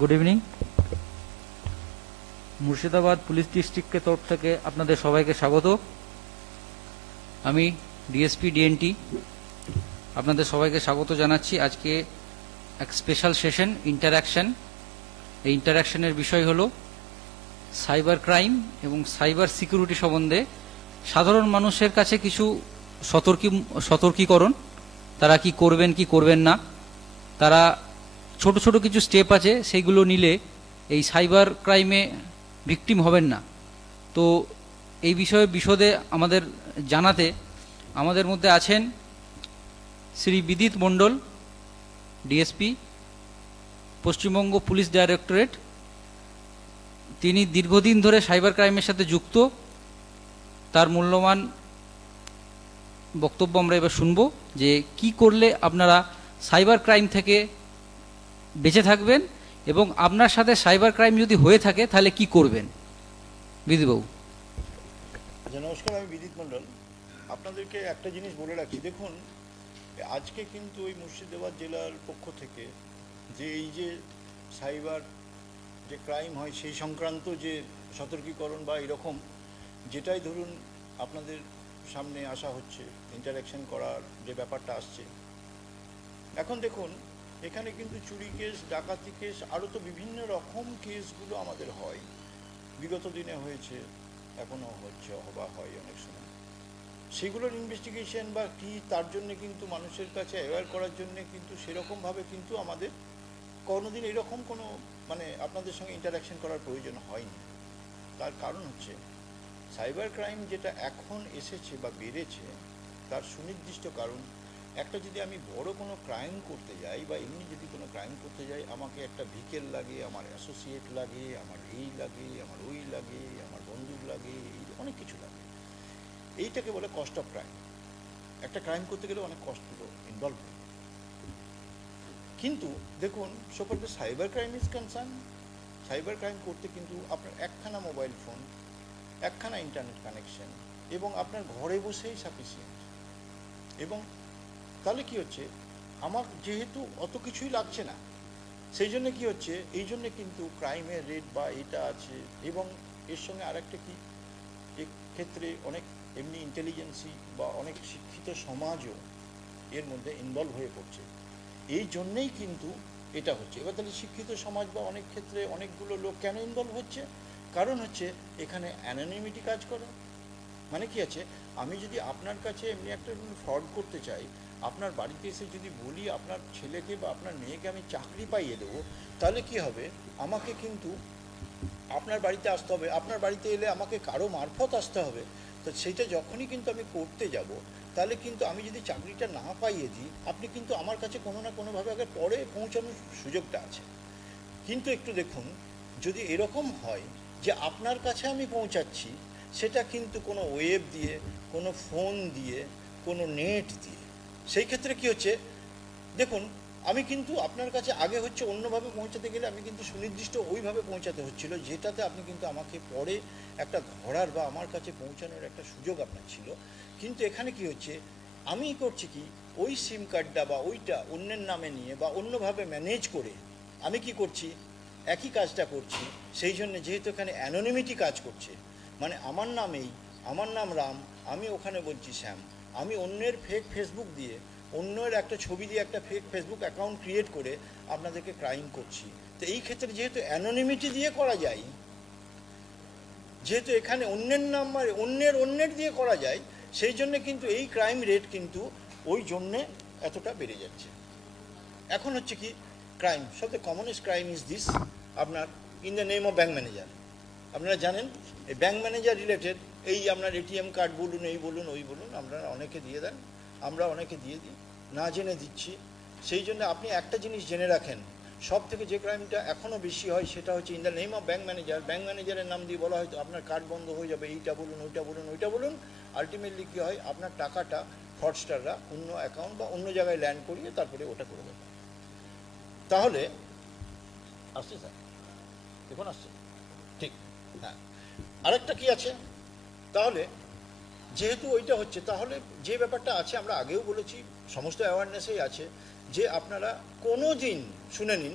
Good evening. Murshidabad police ডিস্ট্রিক্টের তরফ থেকে আপনাদের সবাইকে স্বাগত। আমি ডিএসপি ডিএনটি আপনাদের সবাইকে স্বাগত জানাচ্ছি। আজকে এক স্পেশাল সেশন ইন্টারঅ্যাকশন। এই ইন্টারঅ্যাকশনের বিষয় হলো সাইবার ক্রাইম এবং সাইবার সিকিউরিটি সম্বন্ধে সাধারণ মানুষের কাছে কিছু সতর্কীকরণ, তারা কি করবেন কি করবেন না, তারা ছোট ছোট কিছু স্টেপ আছে সেইগুলো নিলে এই সাইবার ক্রাইমে ভিকটিম হবেন না। তো এই বিষয়ে বিশদে আমাদের জানাতে আমাদের মধ্যে আছেন শ্রী বিদিত মণ্ডল, ডিএসপি, পশ্চিমবঙ্গ পুলিশ ডাইরেক্টরেট। তিনি দীর্ঘদিন ধরে সাইবার ক্রাইমের সাথে যুক্ত। তার মূল্যবান বক্তব্য আমরা এবার শুনব যে কি করলে আপনারা সাইবার ক্রাইম থেকে বেঁচে থাকবেন এবং আপনার সাথে সাইবার ক্রাইম যদি হয়ে থাকে তাহলে কি করবেন। বিদিতবাবু। নমস্কার, আমি বিদিত মণ্ডল। আপনাদেরকে একটা জিনিস বলে রাখি, দেখুন আজকে কিন্তু ওই মুর্শিদাবাদ জেলার পক্ষ থেকে যে এই যে সাইবার যে ক্রাইম হয় সেই সংক্রান্ত যে সতর্কীকরণ বা এরকম যেটাই ধরুন আপনাদের সামনে আসা হচ্ছে, ইন্টারঅ্যাকশন করার যে ব্যাপারটা আসছে, এখন দেখুন এখানে কিন্তু চুরি কেস, ডাকাতি কেস, আরও তো বিভিন্ন রকম কেসগুলো আমাদের হয়, বিগত দিনে হয়েছে, এখনও হচ্ছে বা হয় অনেক সময়। সেগুলোর ইনভেস্টিগেশন বা কি তার জন্য কিন্তু মানুষের কাছে অ্যাওয়্যার করার জন্য কিন্তু সেরকমভাবে কিন্তু আমাদের কোনোদিন এরকম কোনো আপনাদের সঙ্গে ইন্টারঅ্যাকশন করার প্রয়োজন হয়নি। তার কারণ হচ্ছে সাইবার ক্রাইম যেটা এখন এসেছে বা বেড়েছে তার সুনির্দিষ্ট কারণ। একটা যদি আমি বড় কোনো ক্রাইম করতে যাই বা এমনি যদি কোনো ক্রাইম করতে যাই, আমাকে একটা ভিকেল লাগে, আমার অ্যাসোসিয়েট লাগে, আমার এই লাগে, আমার ওই লাগে, আমার বন্ধুর লাগে, এই অনেক কিছু লাগে। এইটাকে বলে কস্ট অফ ক্রাইম। একটা ক্রাইম করতে গেলে অনেক কস্টগুলো ইনভলভ হয়। কিন্তু দেখুন, সোফার the cyber crime is concern, cyber crime করতে কিন্তু আপনার একখানা মোবাইল ফোন, একখানা ইন্টারনেট কানেকশন এবং আপনার ঘরে বসেই সাফিসিয়েন্ট। এবং তাহলে কি হচ্ছে, আমার যেহেতু অত কিছুই লাগছে না, সেই জন্য কি হচ্ছে, এই জন্যে কিন্তু ক্রাইমের রেট বা এটা আছে। এবং এর সঙ্গে আরেকটা কি, এক্ষেত্রে অনেক এমনি ইন্টেলিজেন্সি বা অনেক শিক্ষিত সমাজও এর মধ্যে ইনভলভ হয়ে পড়ছে। এই জন্যেই কিন্তু এটা হচ্ছে। এবার তাহলে শিক্ষিত সমাজ বা অনেক ক্ষেত্রে অনেকগুলো লোক কেন ইনভলভ হচ্ছে? কারণ হচ্ছে এখানে অ্যানোনিমিটি কাজ করে। মানে কি আছে, আমি যদি আপনার কাছে এমনি একটা ফ্রড করতে চাই, আপনার বাড়িতে এসে যদি বলি আপনার ছেলেকে বা আপনার মেয়েকে আমি চাকরি পাইয়ে দেবো, তাহলে কি হবে, আমাকে কিন্তু আপনার বাড়িতে আসতে হবে। আপনার বাড়িতে এলে আমাকে কারো মারফত আসতে হবে। তো সেইটা যখনই কিন্তু আমি করতে যাব, তাহলে কিন্তু আমি যদি চাকরিটা না পাইয়ে দিই, আপনি কিন্তু আমার কাছে কোনো না কোনোভাবে আগে পরে পৌঁছানোর সুযোগটা আছে। কিন্তু একটু দেখুন, যদি এরকম হয় যে আপনার কাছে আমি পৌঁছাচ্ছি, সেটা কিন্তু কোনো ওয়েব দিয়ে, কোনো ফোন দিয়ে, কোনো নেট দিয়ে, সেই ক্ষেত্রে কি হচ্ছে, দেখুন আমি কিন্তু আপনার কাছে আগে হচ্ছে অন্যভাবে পৌঁছাতে গেলে আমি কিন্তু সুনির্দিষ্ট ওইভাবে পৌঁছাতে হচ্ছিল, যেটাতে আপনি কিন্তু আমাকে পরে একটা ঘোরার বা আমার কাছে পৌঁছানোর একটা সুযোগ আপনার ছিল। কিন্তু এখানে কি হচ্ছে, আমি করছি কি, ওই সিম কার্ডটা বা ওইটা অন্যের নামে নিয়ে বা অন্যভাবে ম্যানেজ করে আমি কি করছি, একই কাজটা করছি। সেই জন্য যেহেতু এখানে অ্যানোনিমিটি কাজ করছে, মানে আমার নামেই, আমার নাম রাম, আমি ওখানে বলছি শ্যাম, আমি অন্যের ফেক ফেসবুক দিয়ে, অন্যের একটা ছবি দিয়ে একটা ফেক ফেসবুক অ্যাকাউন্ট ক্রিয়েট করে আপনাদেরকে ক্রাইম করছি। তো এই ক্ষেত্রে যেহেতু অ্যানোনিমিটি দিয়ে করা যায়, যেহেতু এখানে অন্যের নাম্বার অন্যের দিয়ে করা যায়, সেই জন্য কিন্তু এই ক্রাইম রেট কিন্তু ওই জন্যে এতটা বেড়ে যাচ্ছে। এখন হচ্ছে কি, ক্রাইম সবচেয়ে কমনেস্ট ক্রাইম ইজ দিস, আপনার in the name of bank manager. আপনারা জানেন এই ব্যাঙ্ক ম্যানেজার রিলেটেড এই আপনার এটিএম কার্ড বলুন, এই বলুন, ওই বলুন, আপনারা অনেকে দিয়ে দেন, আমরা অনেকে দিয়ে দিই, না জেনে দিচ্ছি। সেই জন্য আপনি একটা জিনিস জেনে রাখেন, সব থেকে যে ক্রাইমটা এখনও বেশি হয় সেটা হচ্ছে in the name of bank manager. Bank ম্যানেজারের নাম দিয়ে বলা হয়তো আপনার কার্ড বন্ধ হয়ে যাবে, এইটা বলুন, ওইটা বলুন, ওইটা বলুন। আলটিমেটলি কী হয়, আপনার টাকাটা ফ্রডস্টাররা অন্য অ্যাকাউন্ট বা অন্য জায়গায় ল্যান্ড করিয়ে তারপরে ওটা করে দেবে। তাহলে আসছে স্যার, দেখুন আসছে, ঠিক, হ্যাঁ। আরেকটা কি আছে, তাহলে যেহেতু ওইটা হচ্ছে, তাহলে যে ব্যাপারটা আছে আমরা আগেও বলেছি, সমস্ত অ্যাওয়ারনেসেই আছে, যে আপনারা কোনো দিন শুনে নিন,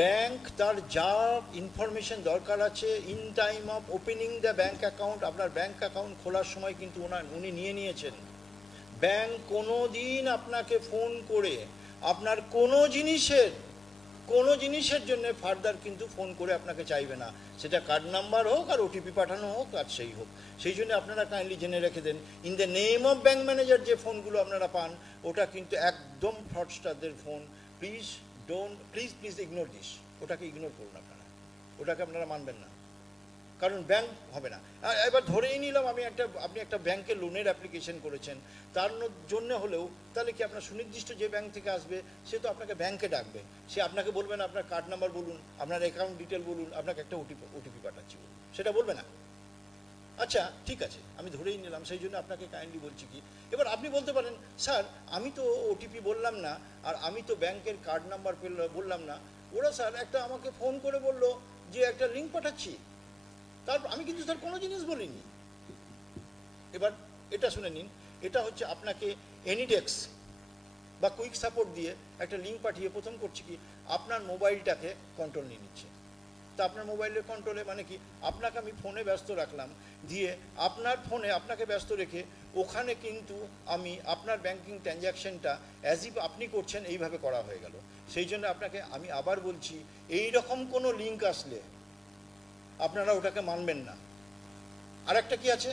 ব্যাংক তার যা ইনফরমেশন দরকার আছে in time of opening the bank account, আপনার ব্যাংক অ্যাকাউন্ট খোলার সময় কিন্তু উনি নিয়ে নিয়েছেন। ব্যাংক কোনো দিন আপনাকে ফোন করে আপনার কোনো জিনিসের জন্য ফার্দার কিন্তু ফোন করে আপনাকে চাইবে না, সেটা কার্ড নাম্বার হোক আর ওটিপি পাঠানো হোক আর সেই হোক। সেই জন্য আপনারা কাইন্ডলি জেনে রেখে দেন, in the name of bank manager যে ফোনগুলো আপনারা পান ওটা কিন্তু একদম ফ্রডস্টারদের ফোন। প্লিজ ইগনোর দিস, ওটাকে ইগনোর করুন আপনারা, ওটাকে আপনারা মানবেন না, কারণ ব্যাংক হবে না। এবার ধরেই নিলাম আপনি একটা ব্যাংকে লোনের অ্যাপ্লিকেশন করেছেন, তার জন্য হলেও তাহলে কি আপনার সুনির্দিষ্ট যে ব্যাংক থেকে আসবে সে তো আপনাকে ব্যাংকে ডাকবে, সে আপনাকে বলবে না আপনার কার্ড নাম্বার বলুন, আপনার অ্যাকাউন্ট ডিটেল বলুন, আপনাকে একটা ওটিপি পাঠাচ্ছি বলুন, সেটা বলবে না। আচ্ছা ঠিক আছে, আমি ধরেই নিলাম, সেই জন্য আপনাকে কাইন্ডলি বলছি কি, এবার আপনি বলতে পারেন স্যার আমি তো ওটিপি বললাম না আর আমি তো ব্যাংকের কার্ড নাম্বার বললাম না, ওরা স্যার একটা আমাকে ফোন করে বললো যে একটা লিঙ্ক পাঠাচ্ছি, তারপর আমি কিন্তু স্যার কোনো জিনিস বলিনি। এবার এটা শুনে নিন, এটা হচ্ছে আপনাকে এনিডেক্স বা কুইক সাপোর্ট দিয়ে একটা লিঙ্ক পাঠিয়ে প্রথম করছি কি আপনার মোবাইলটাকে কন্ট্রোল নিয়ে নিচ্ছে। তা আপনার মোবাইলের কন্ট্রোলে মানে কি, আপনাকে আমি ফোনে ব্যস্ত রাখলাম, দিয়ে আপনার ফোনে আপনাকে ব্যস্ত রেখে ওখানে কিন্তু আমি আপনার ব্যাংকিং ট্রানজ্যাকশনটা অ্যাজ ইফ আপনি করছেন এইভাবে করা হয়ে গেল। সেই জন্য আপনাকে আমি আবার বলছি, এই রকম কোনো লিঙ্ক আসলে আপনারা ওটাকে মানবেন না। আর একটা কি আছে,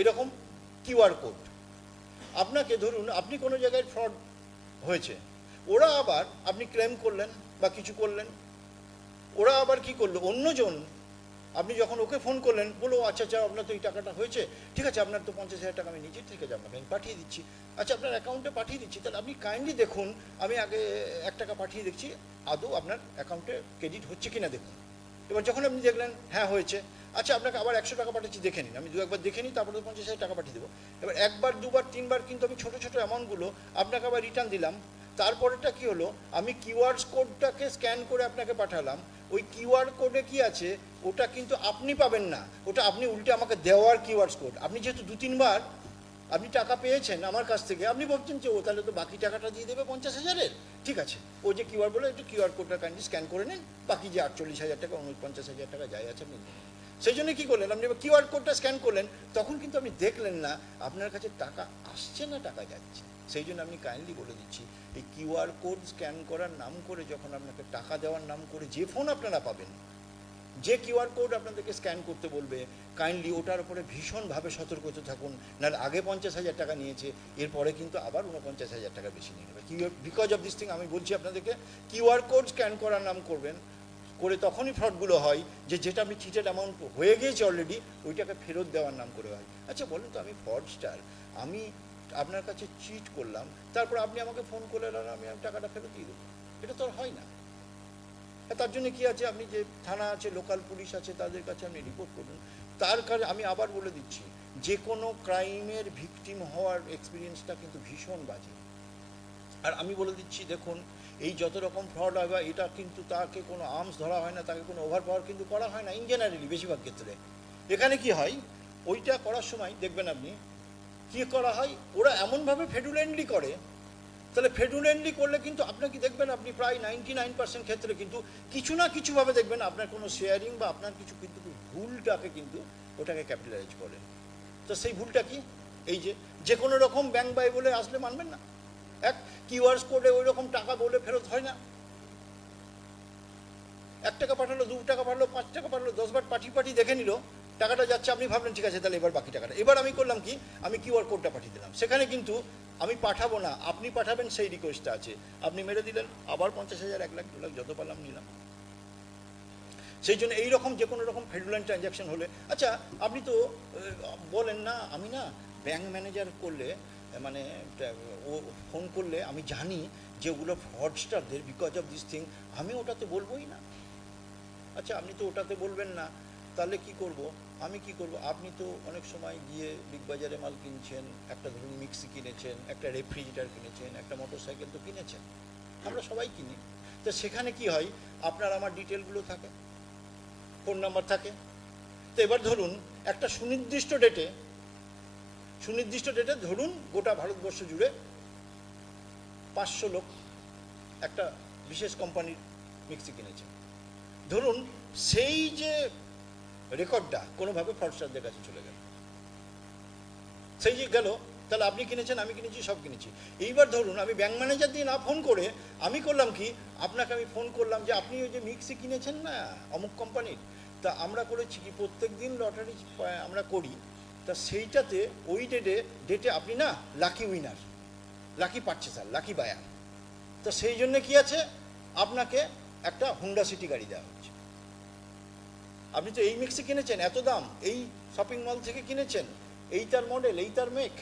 এরকম কিউআর কোড, আপনাকে ধরুন আপনি কোনো জায়গায় ফ্রড হয়েছে, ওরা আবার আপনি ক্লেম করলেন বা কিছু করলেন, ওরা আবার কি করলো, অন্যজন আপনি যখন ওকে ফোন করলেন বলো আচ্ছা আচ্ছা আপনার তো এই টাকাটা হয়েছে, ঠিক আছে আপনার তো 50,000 টাকা আমি নিজের থেকে আপনাকে আমি পাঠিয়ে দিচ্ছি, আচ্ছা আপনার অ্যাকাউন্টে পাঠিয়ে দিচ্ছি, তাহলে আপনি কাইন্ডলি দেখুন আমি আগে 1 টাকা পাঠিয়ে দেখছি আদৌ আপনার অ্যাকাউন্টে ক্রেডিট হচ্ছে কিনা দেখুন। এবার যখন আপনি দেখলেন হ্যাঁ হয়েছে, আচ্ছা আপনাকে আবার 100 টাকা পাঠাচ্ছি দেখে নিন, আমি 2-একবার দেখে নিই তারপরে 50,000 টাকা পাঠিয়ে দেবো। এবার 1বার 2বার 3বার কিন্তু আমি ছোটো ছোটো অ্যামাউন্টগুলো আপনাকে আবার রিটার্ন দিলাম। তারপরেটা কি হলো, আমি কিউআর কোডটাকে স্ক্যান করে আপনাকে পাঠালাম, ওই কিউআর কোডে কি আছে ওটা কিন্তু আপনি পাবেন না, ওটা আপনি উল্টে আমাকে দেওয়ার কিউআর কোড। আপনি যেহেতু 2-3বার আপনি টাকা পেয়েছেন আমার কাছ থেকে, আপনি বলছেন যে ও তাহলে তো বাকি টাকাটা দিয়ে দেবে 50,000-এর, ঠিক আছে ও যে কিউআর বলে একটু কিউআর কোডটা কাইন্ডলি স্ক্যান করে নিন, বাকি যে 48,000 টাকা 49,000 টাকা যাই আছে আপনি। সেই জন্য কী করলেন, আপনি কিউআর কোডটা স্ক্যান করলেন, তখন কিন্তু আপনি দেখলেন না আপনার কাছে টাকা আসছে না টাকা যাচ্ছে। সেই জন্য আমি কাইন্ডলি বলে দিচ্ছি, এই কিউআর কোড স্ক্যান করার নাম করে যখন আপনাকে টাকা দেওয়ার নাম করে যে ফোন আপনারা পাবেন, যে কিউআর কোড আপনাদেরকে স্ক্যান করতে বলবে, কাইন্ডলি ওটার উপরে ভীষণভাবে সতর্ক হতে থাকুন, নাহলে আগে 50,000 টাকা নিয়েছে এরপরে কিন্তু আবার 49,000 টাকা বেশি নিয়ে নেবে। বিকজ অফ দিস থিং আমি বলছি আপনাদেরকে, কিউআর কোড স্ক্যান করার নাম করবেন, করে তখনই ফ্রডগুলো হয় যে যেটা আপনি চিটেড অ্যামাউন্ট হয়ে গিয়েছে অলরেডি ওইটাকে ফেরত দেওয়ার নাম করে হয়। আচ্ছা বলুন তো, আমি ফ্রডস্টার, আমি আপনার কাছে চিট করলাম, তারপর আপনি আমাকে ফোন করলেন আর আমি টাকাটা ফেরত দিয়ে দেবো, এটা তো আর হয় না। তার জন্য কি আছে, আপনি যে থানা আছে, লোকাল পুলিশ আছে, তাদের কাছে আপনি রিপোর্ট করুন। তার কারণে আমি আবার বলে দিচ্ছি, যে কোনো ক্রাইমের ভিকটিম হওয়ার এক্সপিরিয়েন্সটা কিন্তু ভীষণ বাজে। আর আমি বলে দিচ্ছি দেখুন, এই যত রকম ফ্রড হয় বা এটা কিন্তু তাকে কোনো আর্মস ধরা হয় না, তাকে কোনো ওভার পাওয়ার কিন্তু করা হয় না ইন জেনারেলি বেশিরভাগ ক্ষেত্রে। এখানে কি হয়, ওইটা করার সময় দেখবেন আপনি কী করা হয়, ওরা এমনভাবে ফেডুলেন্টলি করে, তাহলে ফেডুলেন্টলি করলে কিন্তু আপনার কি দেখবেন, আপনি প্রায় 99% ক্ষেত্রে কিন্তু কিছু না কিছুভাবে দেখবেন আপনার কোনো শেয়ারিং বা আপনার কিছু কিন্তু ভুলটাকে কিন্তু ওটাকে ক্যাপিটালাইজ করে। তো সেই ভুলটা কি, এই যে কোনো রকম ব্যাংক বাই বলে আসলে মানবেন না, এক কিউআর কোডে ওই রকম টাকা বলে ফেরত হয় না। 1 টাকা পাঠালো, 2 টাকা পাঠালো, 5 টাকা পাঠালো, 10বার পাঠিয়ে দেখে নিল টাকাটা যাচ্ছে, আপনি ভাবলেন ঠিক আছে তাহলে এবার বাকি টাকাটা, এবার আমি করলাম কি, আমি কিউআর কোডটা পাঠিয়ে দিলাম, সেখানে কিন্তু আমি পাঠাবো না, আপনি পাঠাবেন সেই রিকোয়েস্টটা আছে, আপনি মেরে দিলেন, আবার 50,000, 1 লাখ, 2 লাখ যত পারলাম নিলাম। সেই জন্য এইরকম যে কোনো রকম ফেডুলেন্ট ট্রানজ্যাকশন হলে, আচ্ছা আপনি তো বলেন না আমি না ব্যাংক ম্যানেজার করলে মানে ও ফোন করলে আমি জানি যে ওগুলো ফ্রডস্টারদের, বিকজ অফ দিস থিং আমি ওটাতে বলবোই না। আচ্ছা আপনি তো ওটাতে বলবেন না, তাহলে কি করব, আমি কি করব, আপনি তো অনেক সময় গিয়ে বিগ বাজারে মাল কিনছেন, একটা ধরুন মিক্সি কিনেছেন, একটা রেফ্রিজারেটর কিনেছেন, একটা মোটরসাইকেল তো কিনেছেন, আমরা সবাই কিনি। তো সেখানে কি হয়, আপনার আমার ডিটেলগুলো থাকে, ফোন নাম্বার থাকে। তো এবার ধরুন একটা সুনির্দিষ্ট ডেটে ধরুন গোটা ভারতবর্ষ জুড়ে 500 লোক একটা বিশেষ কোম্পানির মিক্সি কিনেছেন, ধরুন সেই যে রেকর্ডটা কোনোভাবে ফ্রডস্টারদের কাছে চলে গেল, সেই যে গেল, তাহলে আপনি কিনেছেন, আমি কিনেছি, সব কিনেছি। এইবার ধরুন আমি ব্যাংক ম্যানেজার দিয়ে না ফোন করে আমি করলাম কি, আপনাকে আমি ফোন করলাম যে আপনি ওই যে মিক্সি কিনেছেন না অমুক কোম্পানির, তা আমরা করেছি কি প্রত্যেক দিন লটারি আমরা করি, তা সেইটাতে ওই ডেটে আপনি না lucky winner, lucky purchaser, lucky buyer, তো সেই জন্য কি আছে, আপনাকে একটা হুন্ডা সিটি গাড়ি দেওয়া হচ্ছে। আপনি তো এই মিক্সি কিনেছেন, এত দাম, এই শপিং মল থেকে কিনেছেন, এই তার মডেল, এই তার মেক,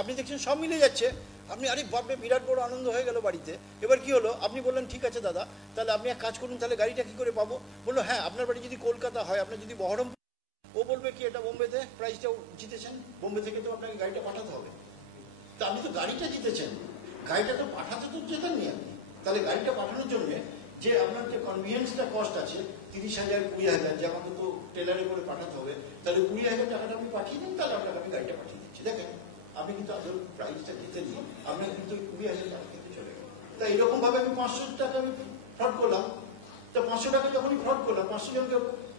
আপনি দেখছেন সব মিলে যাচ্ছে, আপনি আরে বাপরে বিরাট বড় আনন্দ হয়ে গেল বাড়িতে। এবার কি হলো, আপনি বললেন ঠিক আছে দাদা, তাহলে আপনি এক কাজ করুন, তাহলে গাড়িটা কী করে পাবো? বললো হ্যাঁ, আপনার বাড়ি যদি কলকাতা হয়, আপনার যদি বহরমপুর, ও বলবে কি এটা বোম্বেতে প্রাইসটাও জিতেছেন, বোম্বে থেকে তো আপনাকে গাড়িটা পাঠাতে হবে, তা আপনি তো গাড়িটা জিতেছেন, গাড়িটা তো পাঠাতে তো যেতেননি আপনি, তাহলে গাড়িটা পাঠানোর জন্য যে আপনার যে কনভিনিয়েন্সটা কস্ট আছে 30,000 20,000, যে আমাকে তো টেলারে করে পাঠাতে হবে, তাহলে 20,000 টাকাটা আপনি পাঠিয়ে দিন, তাহলে আপনাকে আমি গাড়িটা পাঠিয়ে দিচ্ছি। দেখেন আপনি কিন্তু আসল প্রাইসটা জিতে নিয়ে আপনার কিন্তু 20,000 টাকা কিন্তু চলে গেল। তা এরকম ভাবে আমি 500 টাকা আমি ফ্রড করলাম, তা 500 টাকা যখনই ফ্রড করলাম, 500 জনকে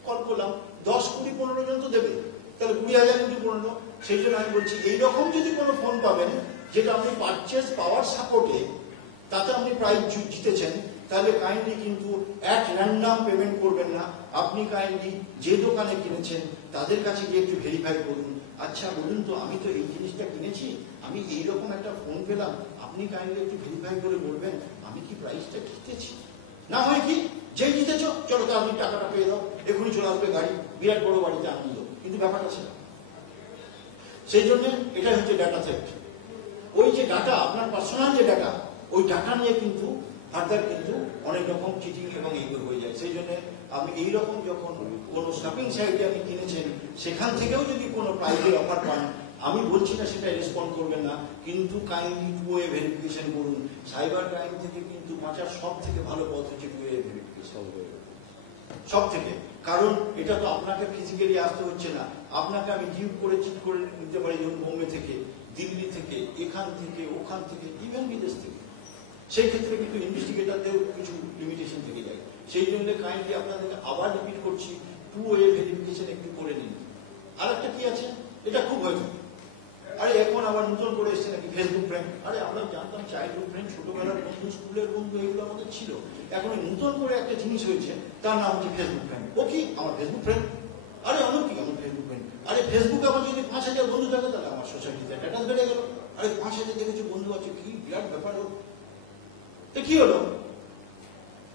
কল করলাম, 10, 20, 15 জন তো দেবে, তাহলে 20,000 কিন্তু 15। সেই জন্য আমি বলছি এইরকম যদি কোনো ফোন পাবেন যেটা আপনি পারচেজ পাওয়ার সাপোর্টে, তাতে আপনি প্রাইজ জিতেছেন, তাহলে কাইন্ডলি কিন্তু এক র্যান্ডাম পেমেন্ট করবেন না, আপনি কাইন্ডলি যে দোকানে কিনেছেন তাদের কাছে গিয়ে একটু ভেরিফাই করুন, আচ্ছা বলুন তো আমি তো এই জিনিসটা কিনেছি, আমি এইরকম একটা ফোন পেলাম, আপনি কাইন্ডলি একটু ভেরিফাই করে বলবেন আমি কি প্রাইসটা জিতেছি। না হয় কি, যেই জিতেছ চলো তো আপনি টাকাটা পেয়ে দাও, এখনই চলে আসবে গাড়ি, বিরাট বড় বাড়িতে আনন্দ, কিন্তু ব্যাপারটা ছিল সেই জন্য এটা হচ্ছে ডাটা সেট। ওই যে ডাটা, আপনার পার্সোনাল যে ডাটা, ওই ডাটা নিয়ে কিন্তু ফার্দার কিন্তু অনেক রকম চিটিং এবং এইগুলো হয়ে যায়। সেই জন্য আমি এইরকম যখন কোনো শপিং সাইটে আপনি কিনেছেন, সেখান থেকেও যদি কোনো প্রাইজের অফার পান, আমি বলছি না সেটা রেসপন্ড করবেন না, কিন্তু কাইন্ডলি 2-way ভেরিফিকেশন করুন। সাইবার ক্রাইম থেকে কিন্তু বাঁচার সব থেকে ভালো পথ হচ্ছে 2-way ভেরিফিকেশন, সব থেকে। কারণ এটা তো আপনাকে ফিজিক্যালি আসতে হচ্ছে না, আপনাকে আমি ডিউট করে চিট করে নিতে পারি, যেমন বোম্বে থেকে, দিল্লি থেকে, এখান থেকে, ওখান থেকে, ইভেন বিদেশ থেকে। সেই ক্ষেত্রে কিন্তু ইনভেস্টিগেটরদেরও কিছু লিমিটেশন থেকে যায়। সেই জন্য কাইন্ডলি আপনাদেরকে আবার রিপিট করছি, 2-way ভেরিফিকেশন একটু করে নিন। আর একটা কি আছে, এটা খুব হয়েছে, আরে এখন আবার নতুন করে এসছে নাকি ফেসবুক ফ্রেন্ড। আরে আমরা জানতাম চাইল্ডহুড ফ্রেন্ড, ছোটবেলার বন্ধু, স্কুলের বন্ধু, এগুলো আমাদের ছিল। এখন নতুন করে একটা জিনিস হয়েছে, তার নাম হচ্ছে ফেসবুক ফ্রেন্ড। ও কি আমার ফেসবুক ফ্রেন্ড? আরে আমার কি আমার ফেসবুক ফ্রেন্ড? আরে ফেসবুকে আমার যদি 5,000 বন্ধু থাকে, তাহলে আমার সোসাইটিতে স্ট্যাটাস বেড়ে গেল, আরে 5,000 দেখেছো বন্ধু আছে, কি বিরাট ব্যাপার হোক। তো কি হলো,